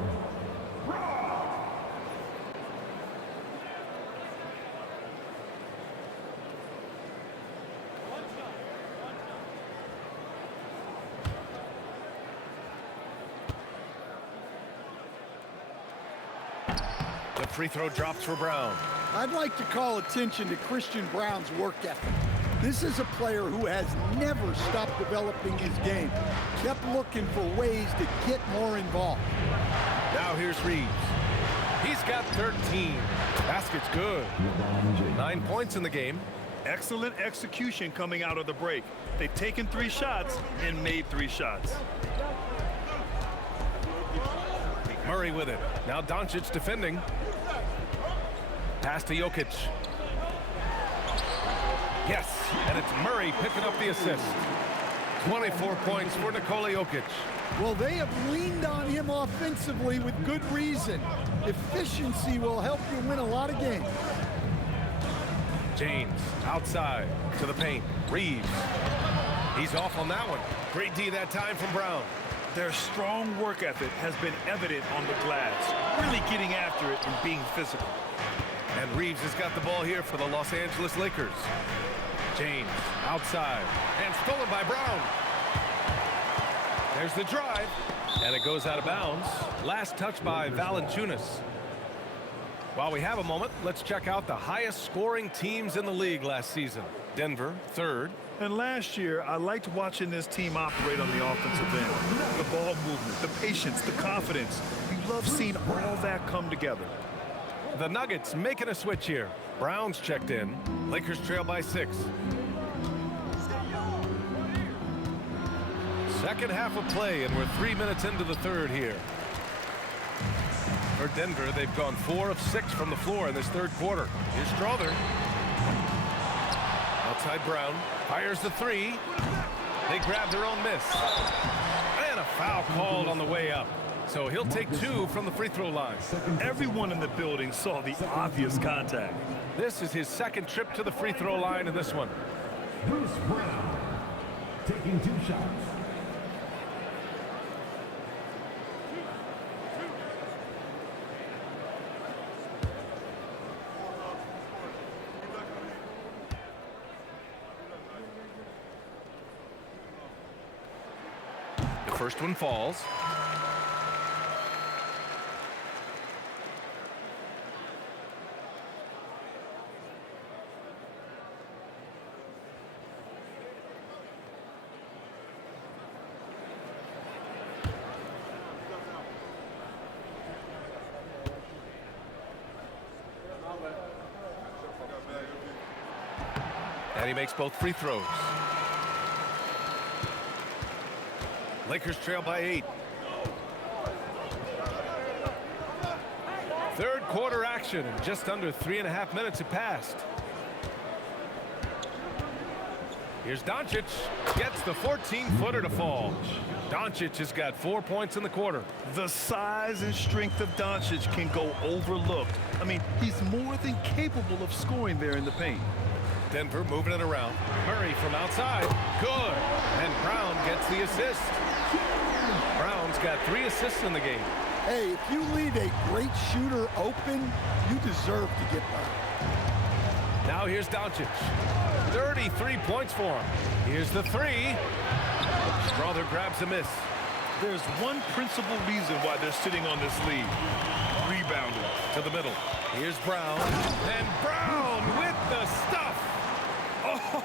The free throw drops for Brown. I'd like to call attention to Christian Brown's work ethic. This is a player who has never stopped developing his game. Kept looking for ways to get more involved. Now here's Reeves. He's got 13. Basket's good. 9 points in the game. Excellent execution coming out of the break. They've taken 3 shots and made 3 shots. Murray with it. Now Doncic defending. Pass to Jokic. Yes, and it's Murray picking up the assist. 24 points for Nikola Jokic. Well, they have leaned on him offensively with good reason. Efficiency will help you win a lot of games. James outside to the paint. Reeves. He's off on that one. Great D that time from Brown. Their strong work ethic has been evident on the glass, really getting after it and being physical. And Reeves has got the ball here for the Los Angeles Lakers. James outside and stolen by Brown. There's the drive, and it goes out of bounds. Last touch by Valanciunas. While we have a moment, let's check out the highest scoring teams in the league last season. Denver, 3rd. And last year, I liked watching this team operate on the offensive end. The ball movement, the patience, the confidence. You love seeing all that come together. The Nuggets making a switch here. Brown's checked in. Lakers trail by 6. Second half of play, and we're 3 minutes into the third here. For Denver, they've gone 4 of 6 from the floor in this third quarter. Here's Strawther. Outside Brown. Fires the 3. They grab their own miss. And a foul called on the way up. So he'll take 2 from the free throw line. Everyone in the building saw the obvious contact. This is his second trip to the free throw line in this one. taking 2 shots. The first one falls. And he makes both free throws. Lakers trail by 8. Third quarter action. Just under 3.5 minutes have passed. Here's Doncic. Gets the 14-footer to fall. Doncic has got 4 points in the quarter. The size and strength of Doncic can go overlooked. I mean, he's more than capable of scoring there in the paint. Denver moving it around. Murray from outside. Good. And Brown gets the assist. Brown's got 3 assists in the game. Hey, if you leave a great shooter open, you deserve to get by. Now here's Doncic. 33 points for him. Here's the 3. Strother grabs a miss. There's one principal reason why they're sitting on this lead. Rebounding. To the middle. Here's Brown. And Brown with the stuff.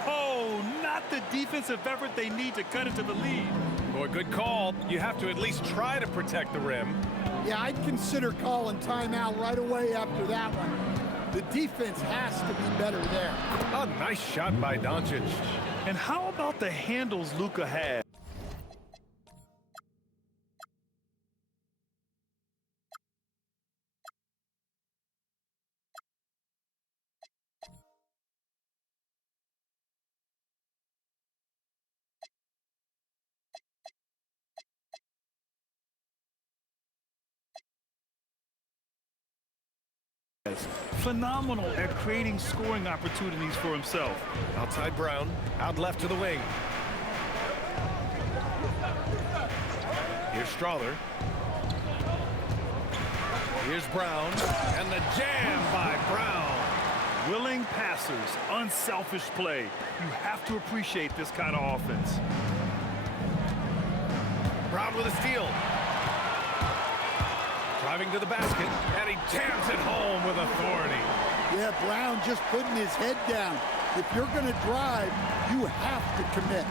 Oh, not the defensive effort they need to cut into the lead. Boy, good call. You have to at least try to protect the rim. Yeah, I'd consider calling timeout right away after that one. The defense has to be better there. A nice shot by Doncic. And how about the handles Luka had? Phenomenal at creating scoring opportunities for himself. Outside Brown, out left to the wing. Here's Strother. Here's Brown, and the jam by Brown. Willing passers, unselfish play. You have to appreciate this kind of offense. Brown with a steal. Driving to the basket, and he jams it home with authority. Yeah, Brown just putting his head down. If you're going to drive, you have to commit.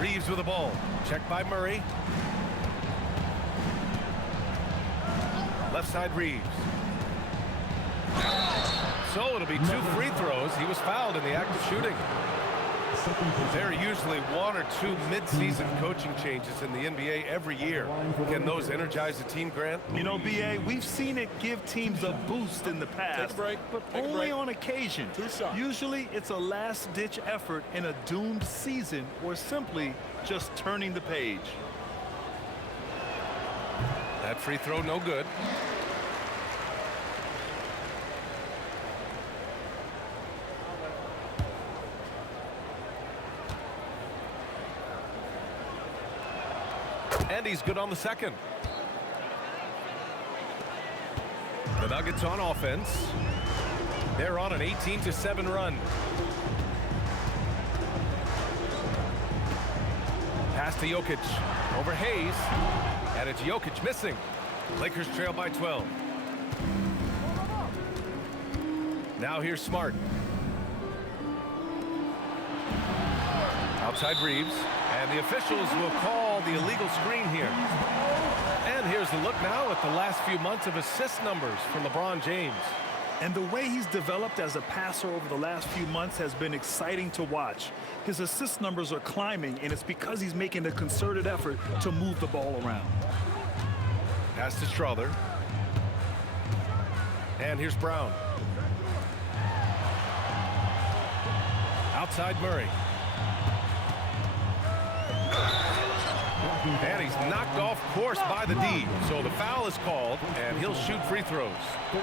Reeves with the ball. Checked by Murray. Left side Reeves. So it'll be 2 free throws. He was fouled in the act of shooting. There are usually 1 or 2 mid-season coaching changes in the NBA every year. Can those energize a team, Grant? You know, B.A., we've seen it give teams a boost in the past, but only on occasion. Usually it's a last-ditch effort in a doomed season or simply just turning the page. That free throw no good. And he's good on the second. The Nuggets on offense. They're on an 18-7 run. Pass to Jokic. Over Hayes. And it's Jokic missing. Lakers trail by 12. Now here's Smart. Outside Reeves. And the officials will call the illegal screen here. And here's the look now at the last few months of assist numbers for LeBron James. And the way he's developed as a passer over the last few months has been exciting to watch. His assist numbers are climbing, and it's because he's making a concerted effort to move the ball around. Pass to Strother. And here's Brown. Outside Murray. And he's knocked off course by the D. So the foul is called, and he'll shoot free throws.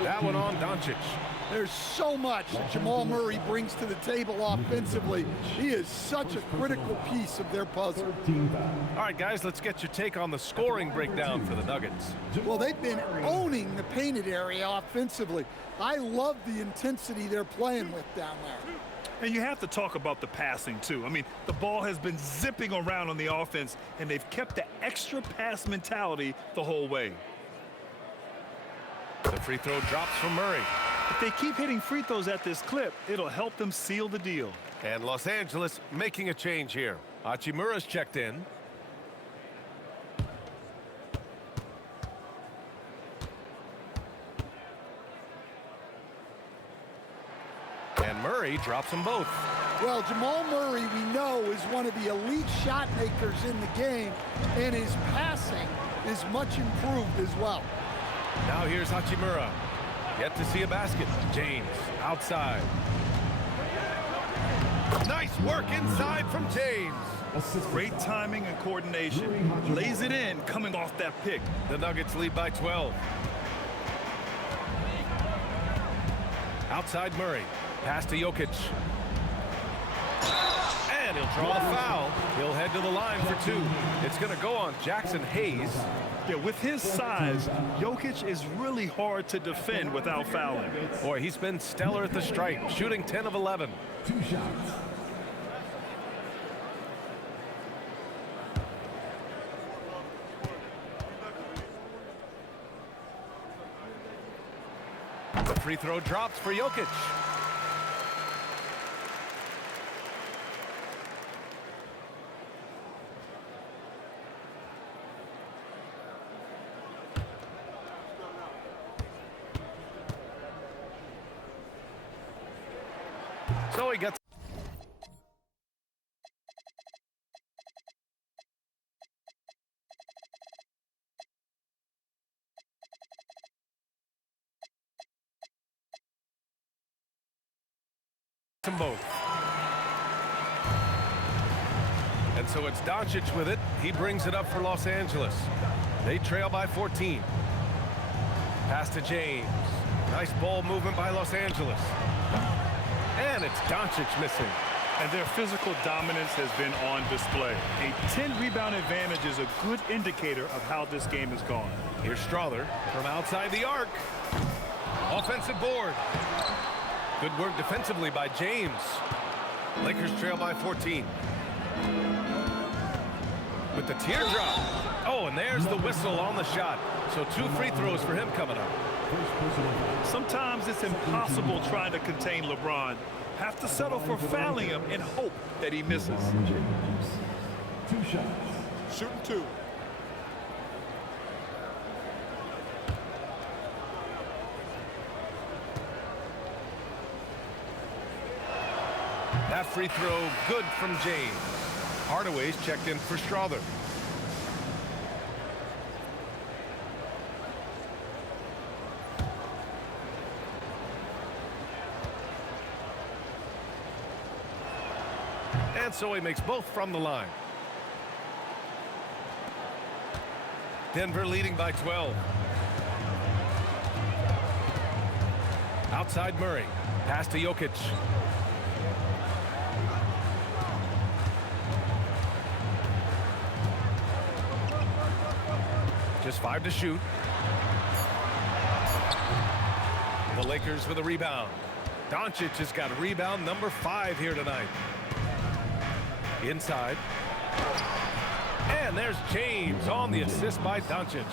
That one on Doncic. There's so much that Jamal Murray brings to the table offensively. He is such a critical piece of their puzzle. All right, guys, let's get your take on the scoring breakdown for the Nuggets. Well, they've been owning the painted area offensively. I love the intensity they're playing with down there. And you have to talk about the passing, too. I mean, the ball has been zipping around on the offense, and they've kept the extra pass mentality the whole way. The free throw drops from Murray. If they keep hitting free throws at this clip, it'll help them seal the deal. And Los Angeles making a change here. Hachimura's checked in. And Murray drops them both. Well, Jamal Murray, we know, is one of the elite shot makers in the game, and his passing is much improved as well. Now here's Hachimura. Yet to see a basket. James outside. Nice work inside from James. Great timing and coordination. Lays it in coming off that pick. The Nuggets lead by 12. Outside Murray. Pass to Jokic. And he'll draw the foul. He'll head to the line for two. It's going to go on Jackson Hayes. Yeah, with his size, Jokic is really hard to defend without fouling. Boy, he's been stellar at the stripe, shooting 10 of 11. 2 shots. The free throw drops for Jokic. So he gets them both. And so it's Doncic with it. He brings it up for Los Angeles. They trail by 14. Pass to James. Nice ball movement by Los Angeles. And it's Doncic missing. And their physical dominance has been on display. A 10-rebound advantage is a good indicator of how this game has gone. Here's Strother from outside the arc. Offensive board. Good work defensively by James. Lakers trail by 14. With the teardrop. Oh, and there's the whistle on the shot. So 2 free throws for him coming up. Sometimes it's impossible trying to contain LeBron. Have to settle for fouling him and hope that he misses. 2 shots. Shooting 2. That free throw good from James. Hardaway's checked in for Strother. And so he makes both from the line. Denver leading by 12. Outside Murray. Pass to Jokic. Just 5 to shoot. The Lakers with a rebound. Doncic has got rebound number 5 here tonight. Inside. And there's James on the assist by Doncic.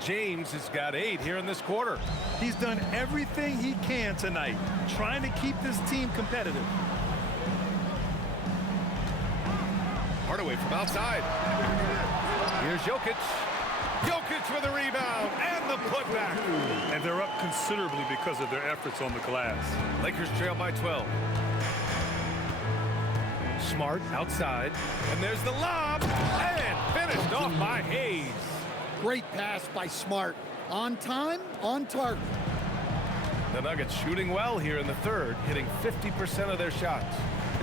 James has got 8 here in this quarter. He's done everything he can tonight, trying to keep this team competitive. Hardaway from outside. Here's Jokic. Jokic with a rebound and the putback. And they're up considerably because of their efforts on the glass. Lakers trail by 12. Smart outside. And there's the lob. And finished off by Hayes. Great pass by Smart. On time, on target. The Nuggets shooting well here in the third, hitting 50% of their shots.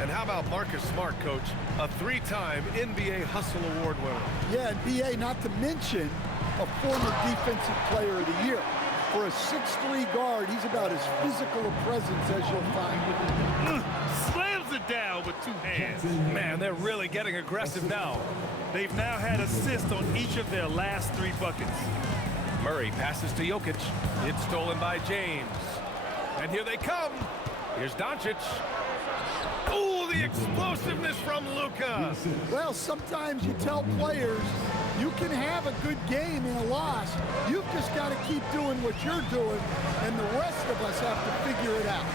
And how about Marcus Smart, Coach? A 3-time NBA Hustle Award winner. Yeah, and BA, not to mention a former Defensive Player of the Year. For a 6'3" guard, he's about as physical a presence as you'll find. Slams it down with 2 hands. Man, they're really getting aggressive now. They've now had assists on each of their last 3 buckets. Murray passes to Jokic. It's stolen by James. And here they come. Here's Doncic. Ooh, the explosiveness from Luka. Well, sometimes you tell players you can have a good game in a loss. You've just got to keep doing what you're doing, and the rest of us have to figure it out.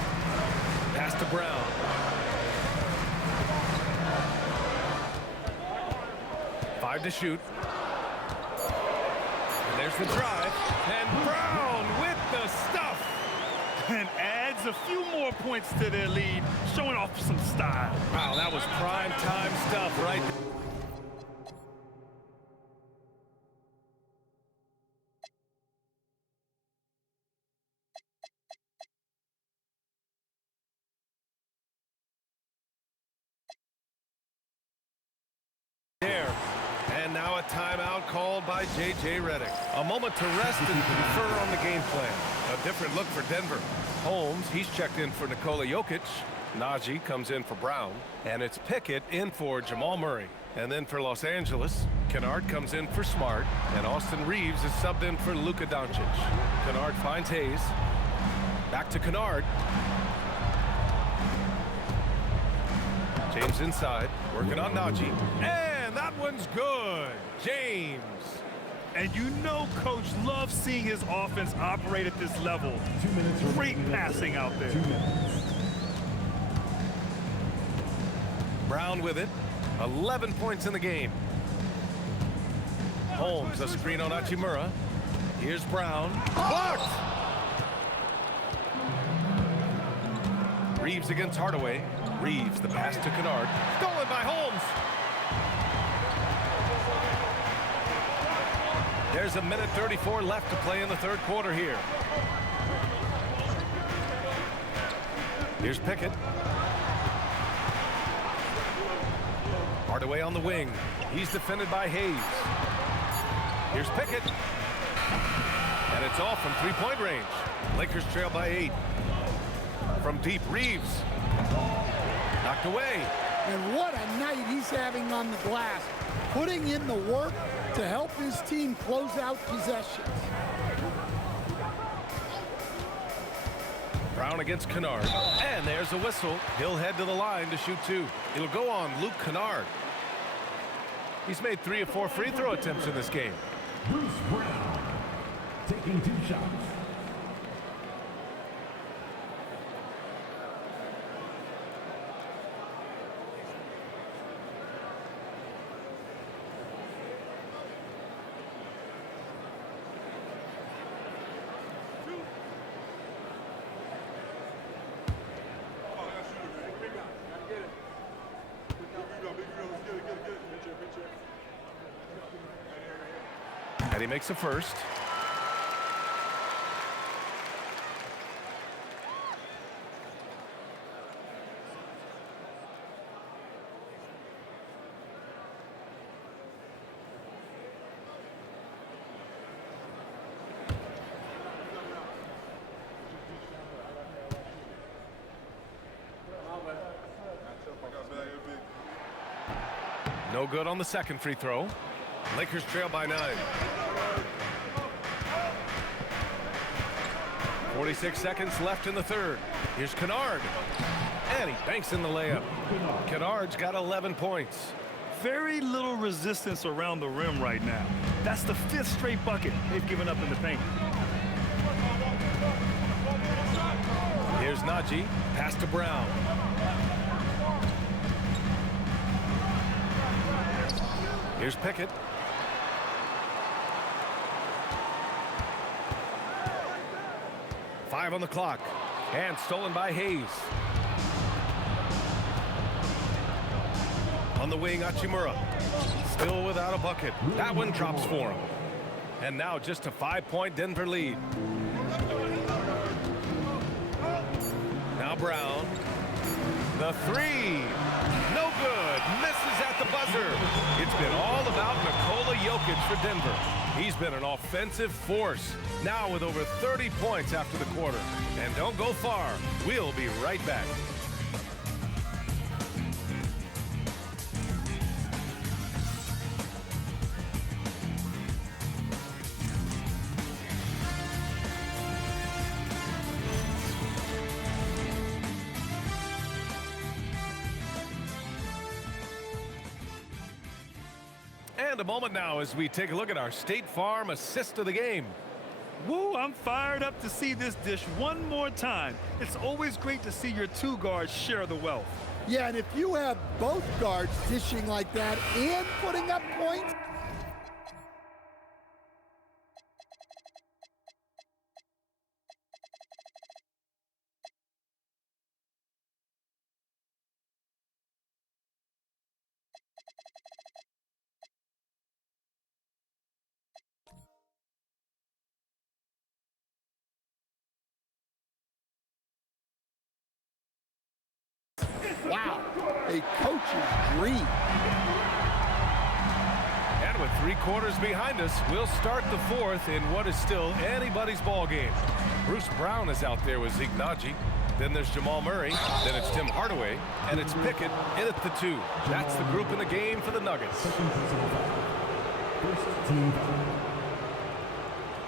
Pass to Brown. Five to shoot. And there's the drive. And Brown with the stuff. And adds a few more points to their lead, showing off some style. Wow, that was prime time stuff right there. And now a timeout called by J.J. Redick. A moment to rest and confer on the game plan. A different look for Denver. Holmes, he's checked in for Nikola Jokic. Najee comes in for Brown. And it's Pickett in for Jamal Murray. And then for Los Angeles, Kennard comes in for Smart. And Austin Reeves is subbed in for Luka Doncic. Kennard finds Hayes. Back to Kennard. James inside, working on Najee. And that one's good. James. And you know Coach loves seeing his offense operate at this level. 2 minutes. Great passing out there. 2 minutes. Brown with it. 11 points in the game. Holmes, a screen on Hachimura. Here's Brown. Blocked! Reeves against Hardaway. Reeves, the pass to Kennard. Stolen by Holmes. There's a minute 34 left to play in the third quarter here. Here's Pickett. Hardaway on the wing. He's defended by Hayes. Here's Pickett. And it's off from three-point range. Lakers trail by 8. From deep, Reeves. Knocked away. And what a night he's having on the glass, putting in the work to help his team close out possessions. Brown against Kennard. And there's a whistle. He'll head to the line to shoot 2. It'll go on Luke Kennard. He's made 3 of 4 free throw attempts in this game. Bruce Brown taking 2 shots. And he makes a first. No good on the second free throw. Lakers trail by 9. 46 seconds left in the third. Here's Kennard. And he banks in the layup. Kennard's got 11 points. Very little resistance around the rim right now. That's the 5th straight bucket they've given up in the paint. Here's Najee. Pass to Brown. Here's Pickett. Five on the clock. And stolen by Hayes. On the wing, Hachimura. Still without a bucket. That one drops for him. And now just a 5-point Denver lead. Now Brown. The three. No good. Misses at the buzzer. It's been all about Nikola Jokic for Denver. He's been an offensive force, now with over 30 points after the quarter. And don't go far. We'll be right back. And a moment now as we take a look at our State Farm assist of the game. Woo, I'm fired up to see this dish one more time. It's always great to see your two guards share the wealth. Yeah, and if you have both guards dishing like that and putting up points, wow, a coach's dream. And with 3 quarters behind us, we'll start the fourth in what is still anybody's ball game. Bruce Brown is out there with Zeke Naji. Then there's Jamal Murray. Then it's Tim Hardaway. And it's Pickett in at the 2. That's the group in the game for the Nuggets. First team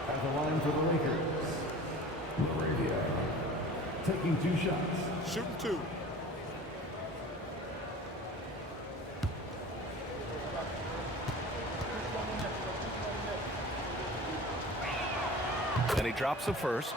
at the line for the Lakers. Radio. Taking 2 shots. Shooting 2. And he drops the first.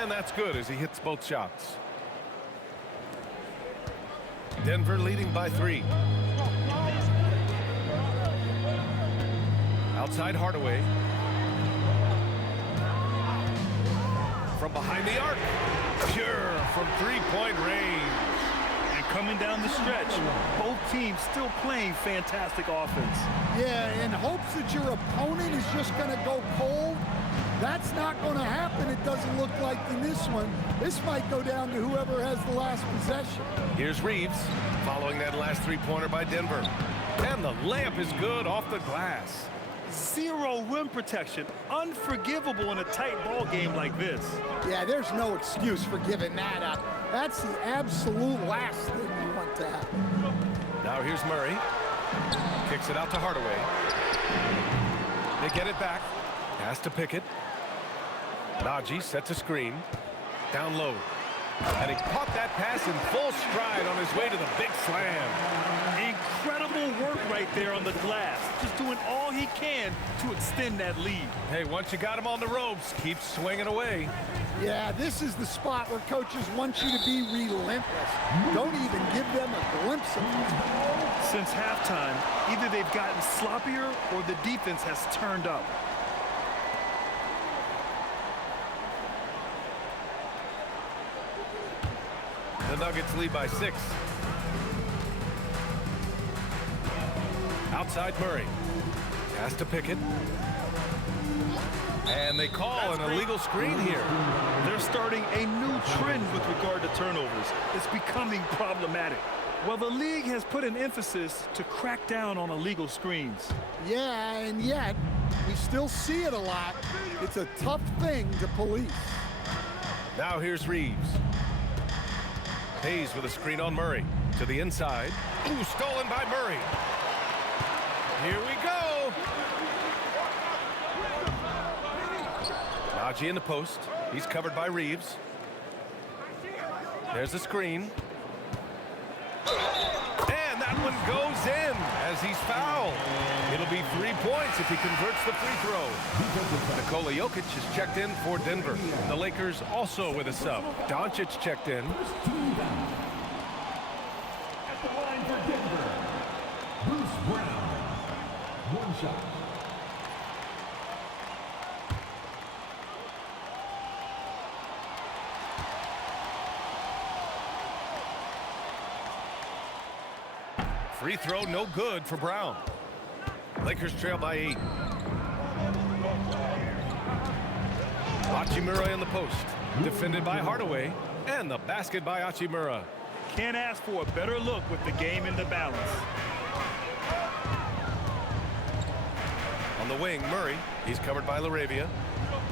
And that's good as he hits both shots. Denver leading by 3. Outside Hardaway. From behind the arc. Pure from 3-point range. And coming down the stretch, both teams still playing fantastic offense. Yeah, in hopes that your opponent is just going to go cold. That's not going to happen, it doesn't look like in this one. This might go down to whoever has the last possession. Here's Reeves following that last 3-pointer by Denver. And the layup is good off the glass. 0 rim protection. Unforgivable in a tight ball game like this. Yeah, there's no excuse for giving that up. That's the absolute last thing you want to happen. Now here's Murray. Kicks it out to Hardaway. They get it back. Pass to Pickett. Naji sets a screen. Down low. And he caught that pass in full stride on his way to the big slam. Incredible work right there on the glass. Just doing all he can to extend that lead. Hey, once you got him on the ropes, keep swinging away. Yeah, this is the spot where coaches want you to be relentless. Don't even give them a glimpse of it. Since halftime, either they've gotten sloppier or the defense has turned up. The Nuggets lead by 6. Outside Murray. Pass to Pickett. And they call an illegal screen here. They're starting a new trend with regard to turnovers. It's becoming problematic. Well, the league has put an emphasis to crack down on illegal screens. Yeah, and yet, we still see it a lot. It's a tough thing to police. Now here's Reeves. Hayes with a screen on Murray. To the inside. Ooh, stolen by Murray. Here we go. Naji in the post. He's covered by Reeves. There's the screen. And that one goes in as he's fouled. It'll be 3 points if he converts the free throw. Nikola Jokic is checked in for Denver. The Lakers also with a sub. Doncic checked in. At the line for Denver, Bruce Brown. 1 shot. Free throw no good for Brown. Lakers trail by 8. Hachimura in the post. Defended by Hardaway. And the basket by Hachimura. Can't ask for a better look with the game in the balance. On the wing, Murray. He's covered by Laravia.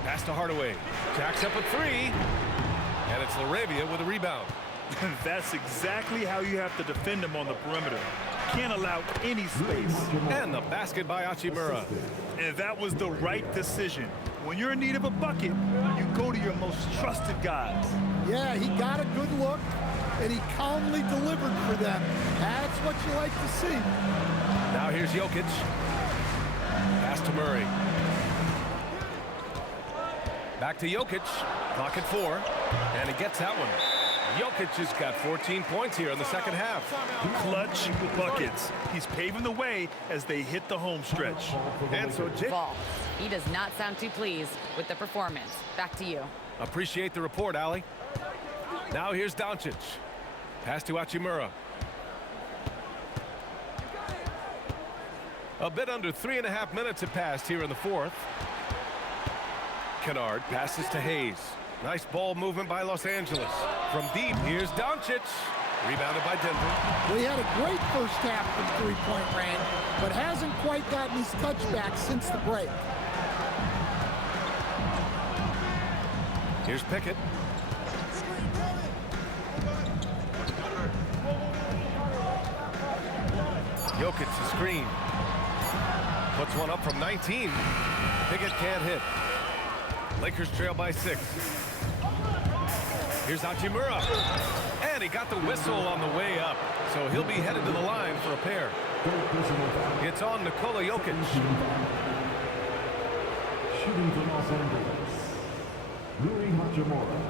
Pass to Hardaway. Jacks up a 3. And it's Laravia with a rebound. That's exactly how you have to defend him on the perimeter. Can't allow any space. And the basket by Hachimura. And that was the right decision. When you're in need of a bucket, you go to your most trusted guys. Yeah, he got a good look, and he calmly delivered for them. That's what you like to see. Now here's Jokic. Pass to Murray. Back to Jokic. Clock at 4. And he gets that one. Jokic has got 14 points here in the second half. Clutch buckets. He's paving the way as they hit the home stretch. And so Ball. He does not sound too pleased with the performance. Back to you. appreciate the report, Allie. Now here's Doncic. Pass to Hachimura. A bit under 3.5 minutes have passed here in the fourth. Kennard passes to Hayes. Nice ball movement by Los Angeles. From deep, here's Doncic. Rebounded by Denver. Well, he had a great first half from three-point range, but hasn't quite gotten his touchback since the break. Here's Pickett. Jokic the screen. Puts one up from 19. Pickett can't hit. Lakers trail by 6. Here's Hachimura. And he got the whistle on the way up. So he'll be headed to the line for a pair. It's on Nikola Jokic. Shooting for Los Angeles, Rui Hachimura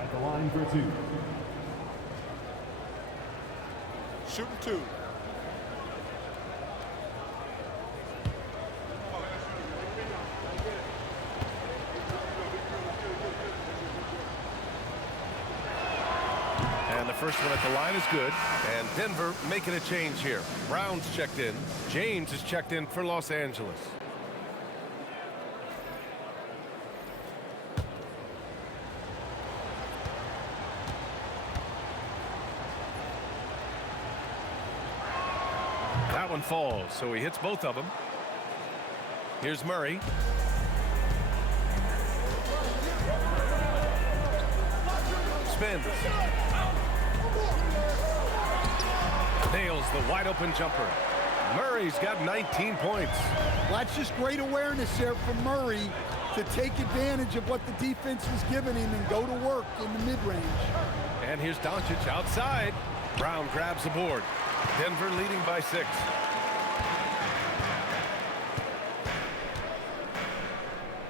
at the line for 2. Shooting 2. And the first one at the line is good. And Denver making a change here. Brown's checked in. James is checked in for Los Angeles. That one falls, so he hits both of them. Here's Murray. Spins. Nails the wide open jumper. Murray's got 19 points. Well, that's just great awareness there from Murray to take advantage of what the defense was giving him and go to work in the mid-range. And here's Doncic outside. Brown grabs the board. Denver leading by 6.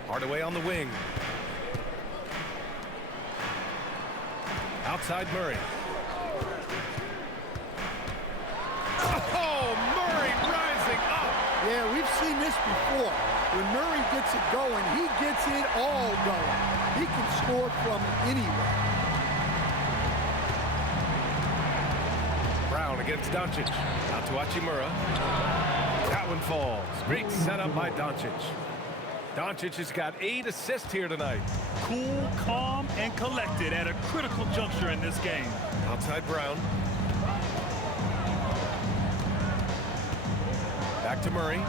Hardaway on the wing. Outside Murray. Oh, Murray rising up. Yeah, we've seen this before. When Murray gets it going, he gets it all going. He can score from anywhere. Brown against Doncic. Out to Hachimura. That one falls. Great setup by Doncic. Doncic has got 8 assists here tonight. Cool, calm, and collected at a critical juncture in this game. Outside Brown. Back to Murray.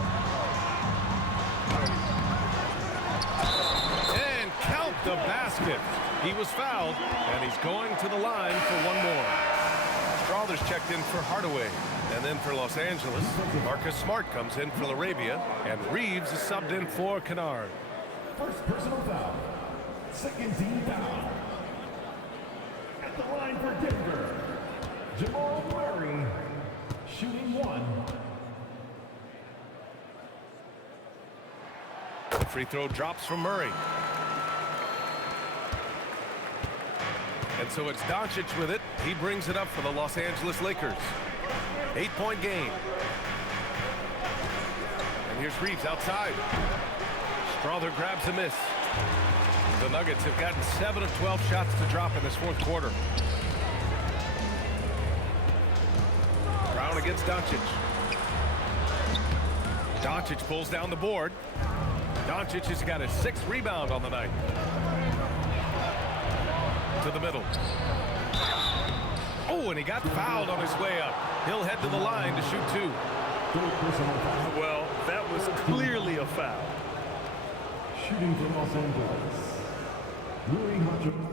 And count the basket. He was fouled, and he's going to the line for one more. Strawther's checked in for Hardaway. And then for Los Angeles, Marcus Smart comes in for LaRavia, and Reeves is subbed in for Kennard. First personal foul. Second team foul. At the line for Denver, Jamal Murray, shooting 1. The free throw drops from Murray. And so it's Doncic with it. He brings it up for the Los Angeles Lakers. 8-point game. And here's Reeves outside. Strawther grabs a miss. The Nuggets have gotten 7 of 12 shots to drop in this fourth quarter. Brown against Doncic. Doncic pulls down the board. Doncic has got his 6th rebound on the night. To the middle. Oh, and he got fouled on his way up. He'll head to the line to shoot 2. Well, that was clearly a foul. Shooting from Los Angeles. Louis Hutchins.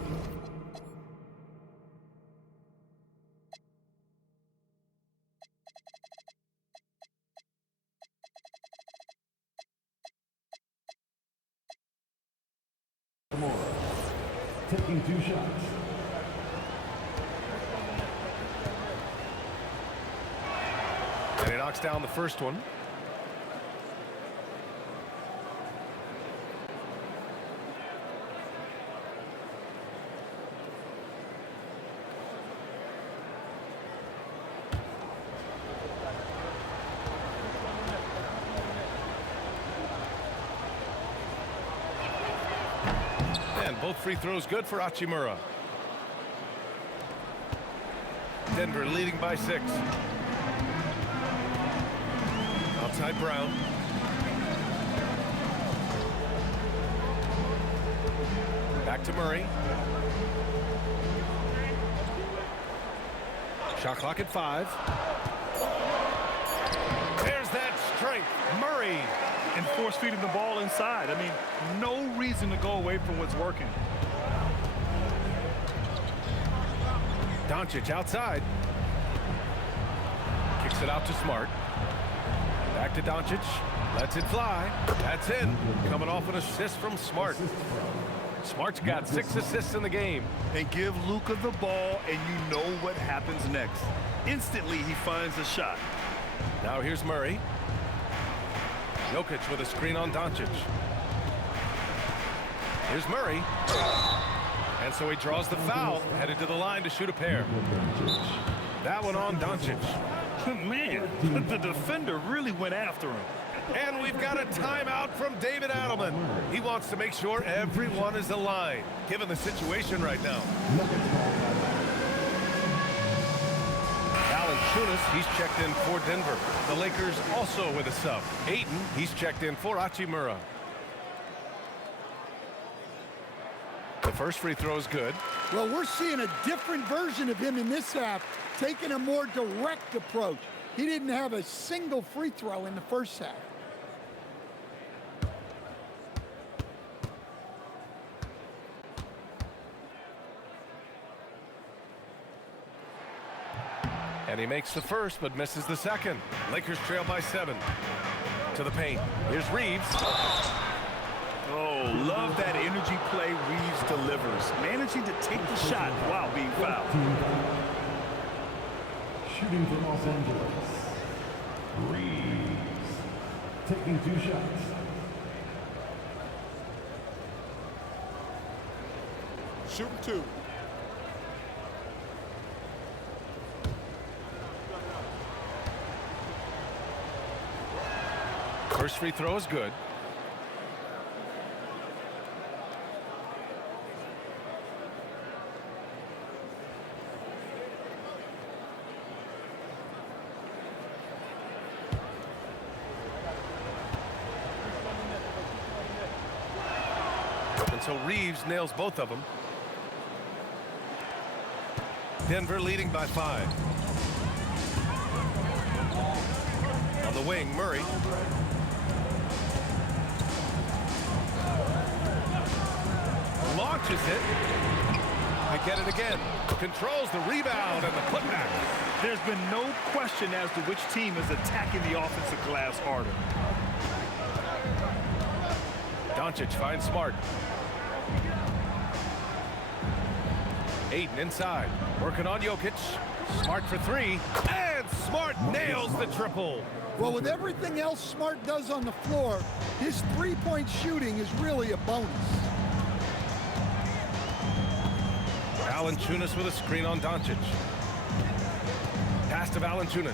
Taking 2 shots. And he knocks down the first one. Both free throws good for Hachimura. Denver leading by 6. Outside Brown. Back to Murray. Shot clock at 5. There's that strength. Murray. And force feeding the ball inside. I mean, no reason to go away from what's working. Doncic outside. Kicks it out to Smart. Back to Doncic. Lets it fly. That's in. Coming off an assist from Smart. Smart's got 6 assists in the game. And give Luka the ball, and you know what happens next. Instantly, he finds a shot. Now here's Murray. Jokic with a screen on Doncic. Here's Murray. And so he draws the foul, headed to the line to shoot a pair. That one on Doncic. Man, the defender really went after him. And we've got a timeout from David Adelman. He wants to make sure everyone is aligned, given the situation right now. Tunis, he's checked in for Denver. The Lakers also with a sub. Ayton, he's checked in for Hachimura. The first free throw is good. Well, we're seeing a different version of him in this half, taking a more direct approach. He didn't have a single free throw in the first half. And he makes the first, but misses the second. Lakers trail by 7. To the paint. Here's Reeves. Oh, love that energy play Reeves delivers. Managing to take the shot while being fouled. Shooting from Los Angeles. Reeves. Taking 2 shots. Shooting 2. First free throw is good. And so Reeves nails both of them. Denver leading by 5. On the wing, Murray. Launches it. They get it again. Controls the rebound and the putback. There's been no question as to which team is attacking the offensive glass harder. Doncic finds Smart. Ayton inside. Working on Jokic. Smart for 3. And Smart nails the triple. Well, with everything else Smart does on the floor, his three-point shooting is really a bonus. Valanciunas with a screen on Doncic. Pass to Valanciunas.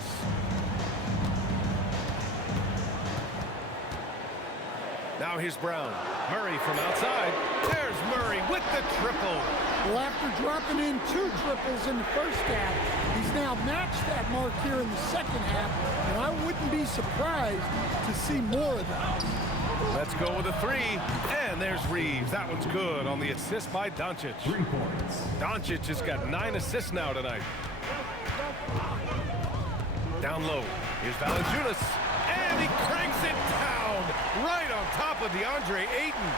Now here's Brown. Murray from outside. There's Murray with the triple. Well, after dropping in 2 triples in the first half, he's now matched that mark here in the second half, and I wouldn't be surprised to see more of that. Let's go with a 3, and there's Reeves. That one's good on the assist by Doncic. 3 points. Doncic has got 9 assists now tonight. Down low, here's Valanciunas, and he cranks it down right on top of DeAndre Ayton.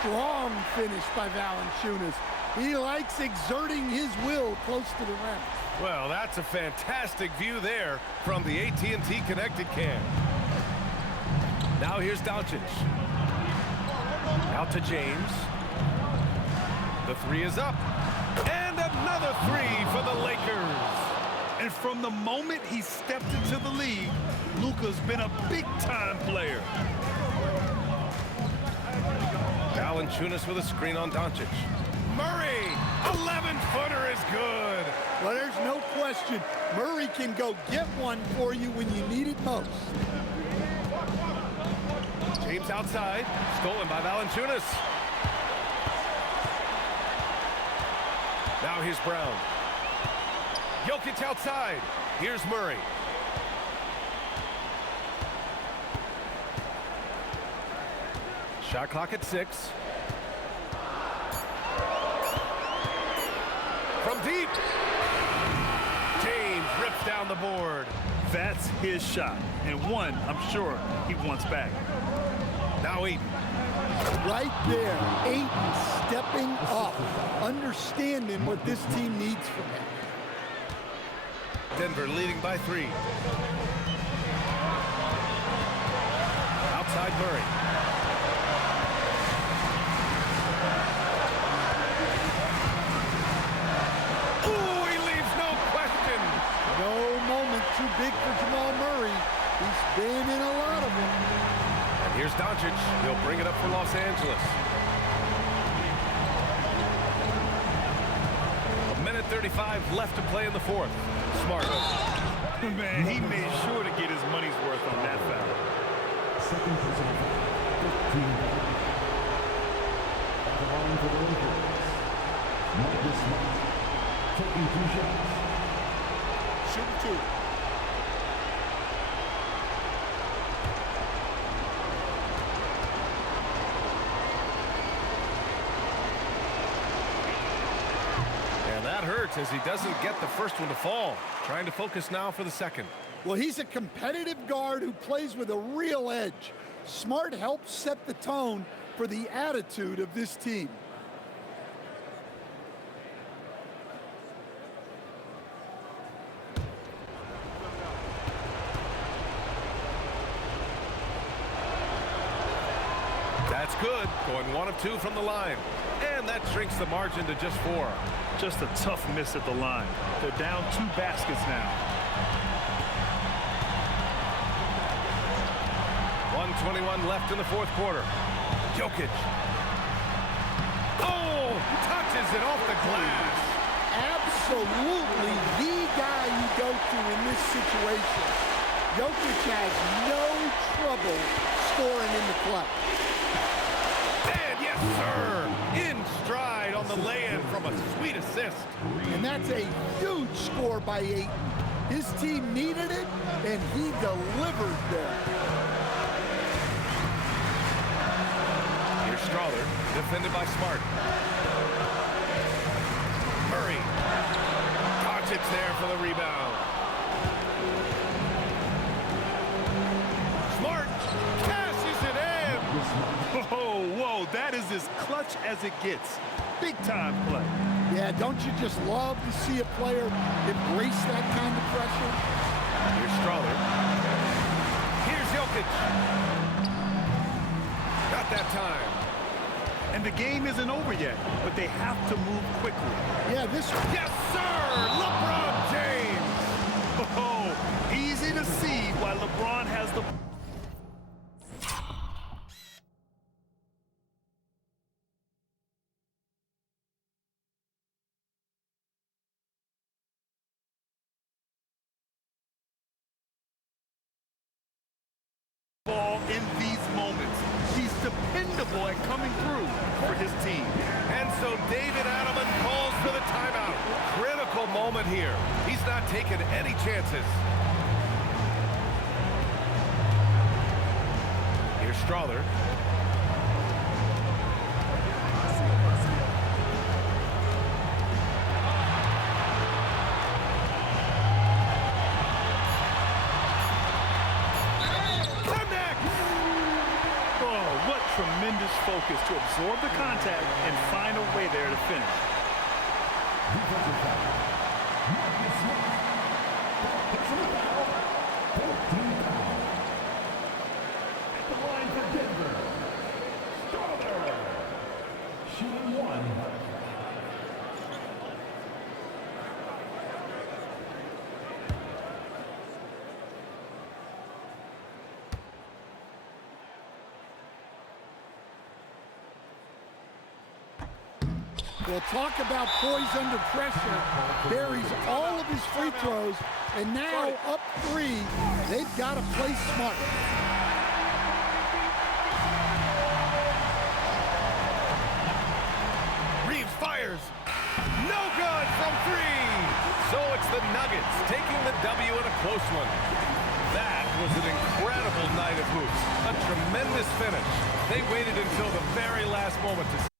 Strong finish by Valanciunas. He likes exerting his will close to the rim. Well, that's a fantastic view there from the AT&T Connected Cam. Now here's Doncic. Out to James. The 3 is up. And another 3 for the Lakers. And from the moment he stepped into the league, Luka's been a big-time player. Valanciunas with a screen on Doncic. Murray, 11-footer is good. Well, there's no question. Murray can go get one for you when you need it most. James outside, stolen by Valanciunas. Now here's Brown. Jokic outside. Here's Murray. Shot clock at 6. From deep. James rips down the board. That's his shot, and one I'm sure he wants back. Now Ayton. Right there, Ayton stepping up, understanding what this team needs from him. Denver leading by 3. Outside Murray. Ooh, he leaves no question. No moment too big for Jamal Murray. He's been in a lot of them. And here's Doncic. He'll bring it up for Los Angeles. 1:35 left to play in the 4th. Smart. Man, he made sure to get his money's worth on that foul. Second possession. 15. At the line for the Lakers. Marcus Smart. Taking 2 shots. Shooting 2. Hurts as he doesn't get the first one to fall. Trying to focus now for the second. Well, he's a competitive guard who plays with a real edge. Smart helps set the tone for the attitude of this team. That's good. Going 1 of 2 from the line. And that shrinks the margin to just 4. Just a tough miss at the line. They're down 2 baskets now. 1:21 left in the 4th quarter. Jokic. Oh, touches it off the glass. Absolutely the guy you go to in this situation. Jokic has no trouble scoring in the clutch. And yes, sir, in stride on the lay-in from a sweet assist. And that's a huge score by Ayton. His team needed it, and he delivered there. Here's Strawther, defended by Smart. Murray. Doncic there for the rebound. Smart cashes it in. Whoa, that is as clutch as it gets. Big time play. Yeah, don't you just love to see a player embrace that kind of pressure? Here's Strawther. Here's Jokic. Got that time. And the game isn't over yet, but they have to move quickly. Yeah, this... Yes, sir! LeBron James! Oh, easy to see why LeBron has the... ball in these moments. He's the dependable at coming through for his team. And so David Adelman calls for the timeout. Critical moment here. He's not taking any chances. Here's Strother. Tremendous focus to absorb the contact and find a way there to finish. Defensive foul. Marcus Smart. Personal foul. 14 foul. At the line for Denver. Strother. Shooting 1. We'll talk about poise under pressure. Buries all of his free throws, and now up 3. They've got to play smart. Reeves fires. No good from 3. So it's the Nuggets taking the W in a close one. That was an incredible night of hoops. A tremendous finish. They waited until the very last moment to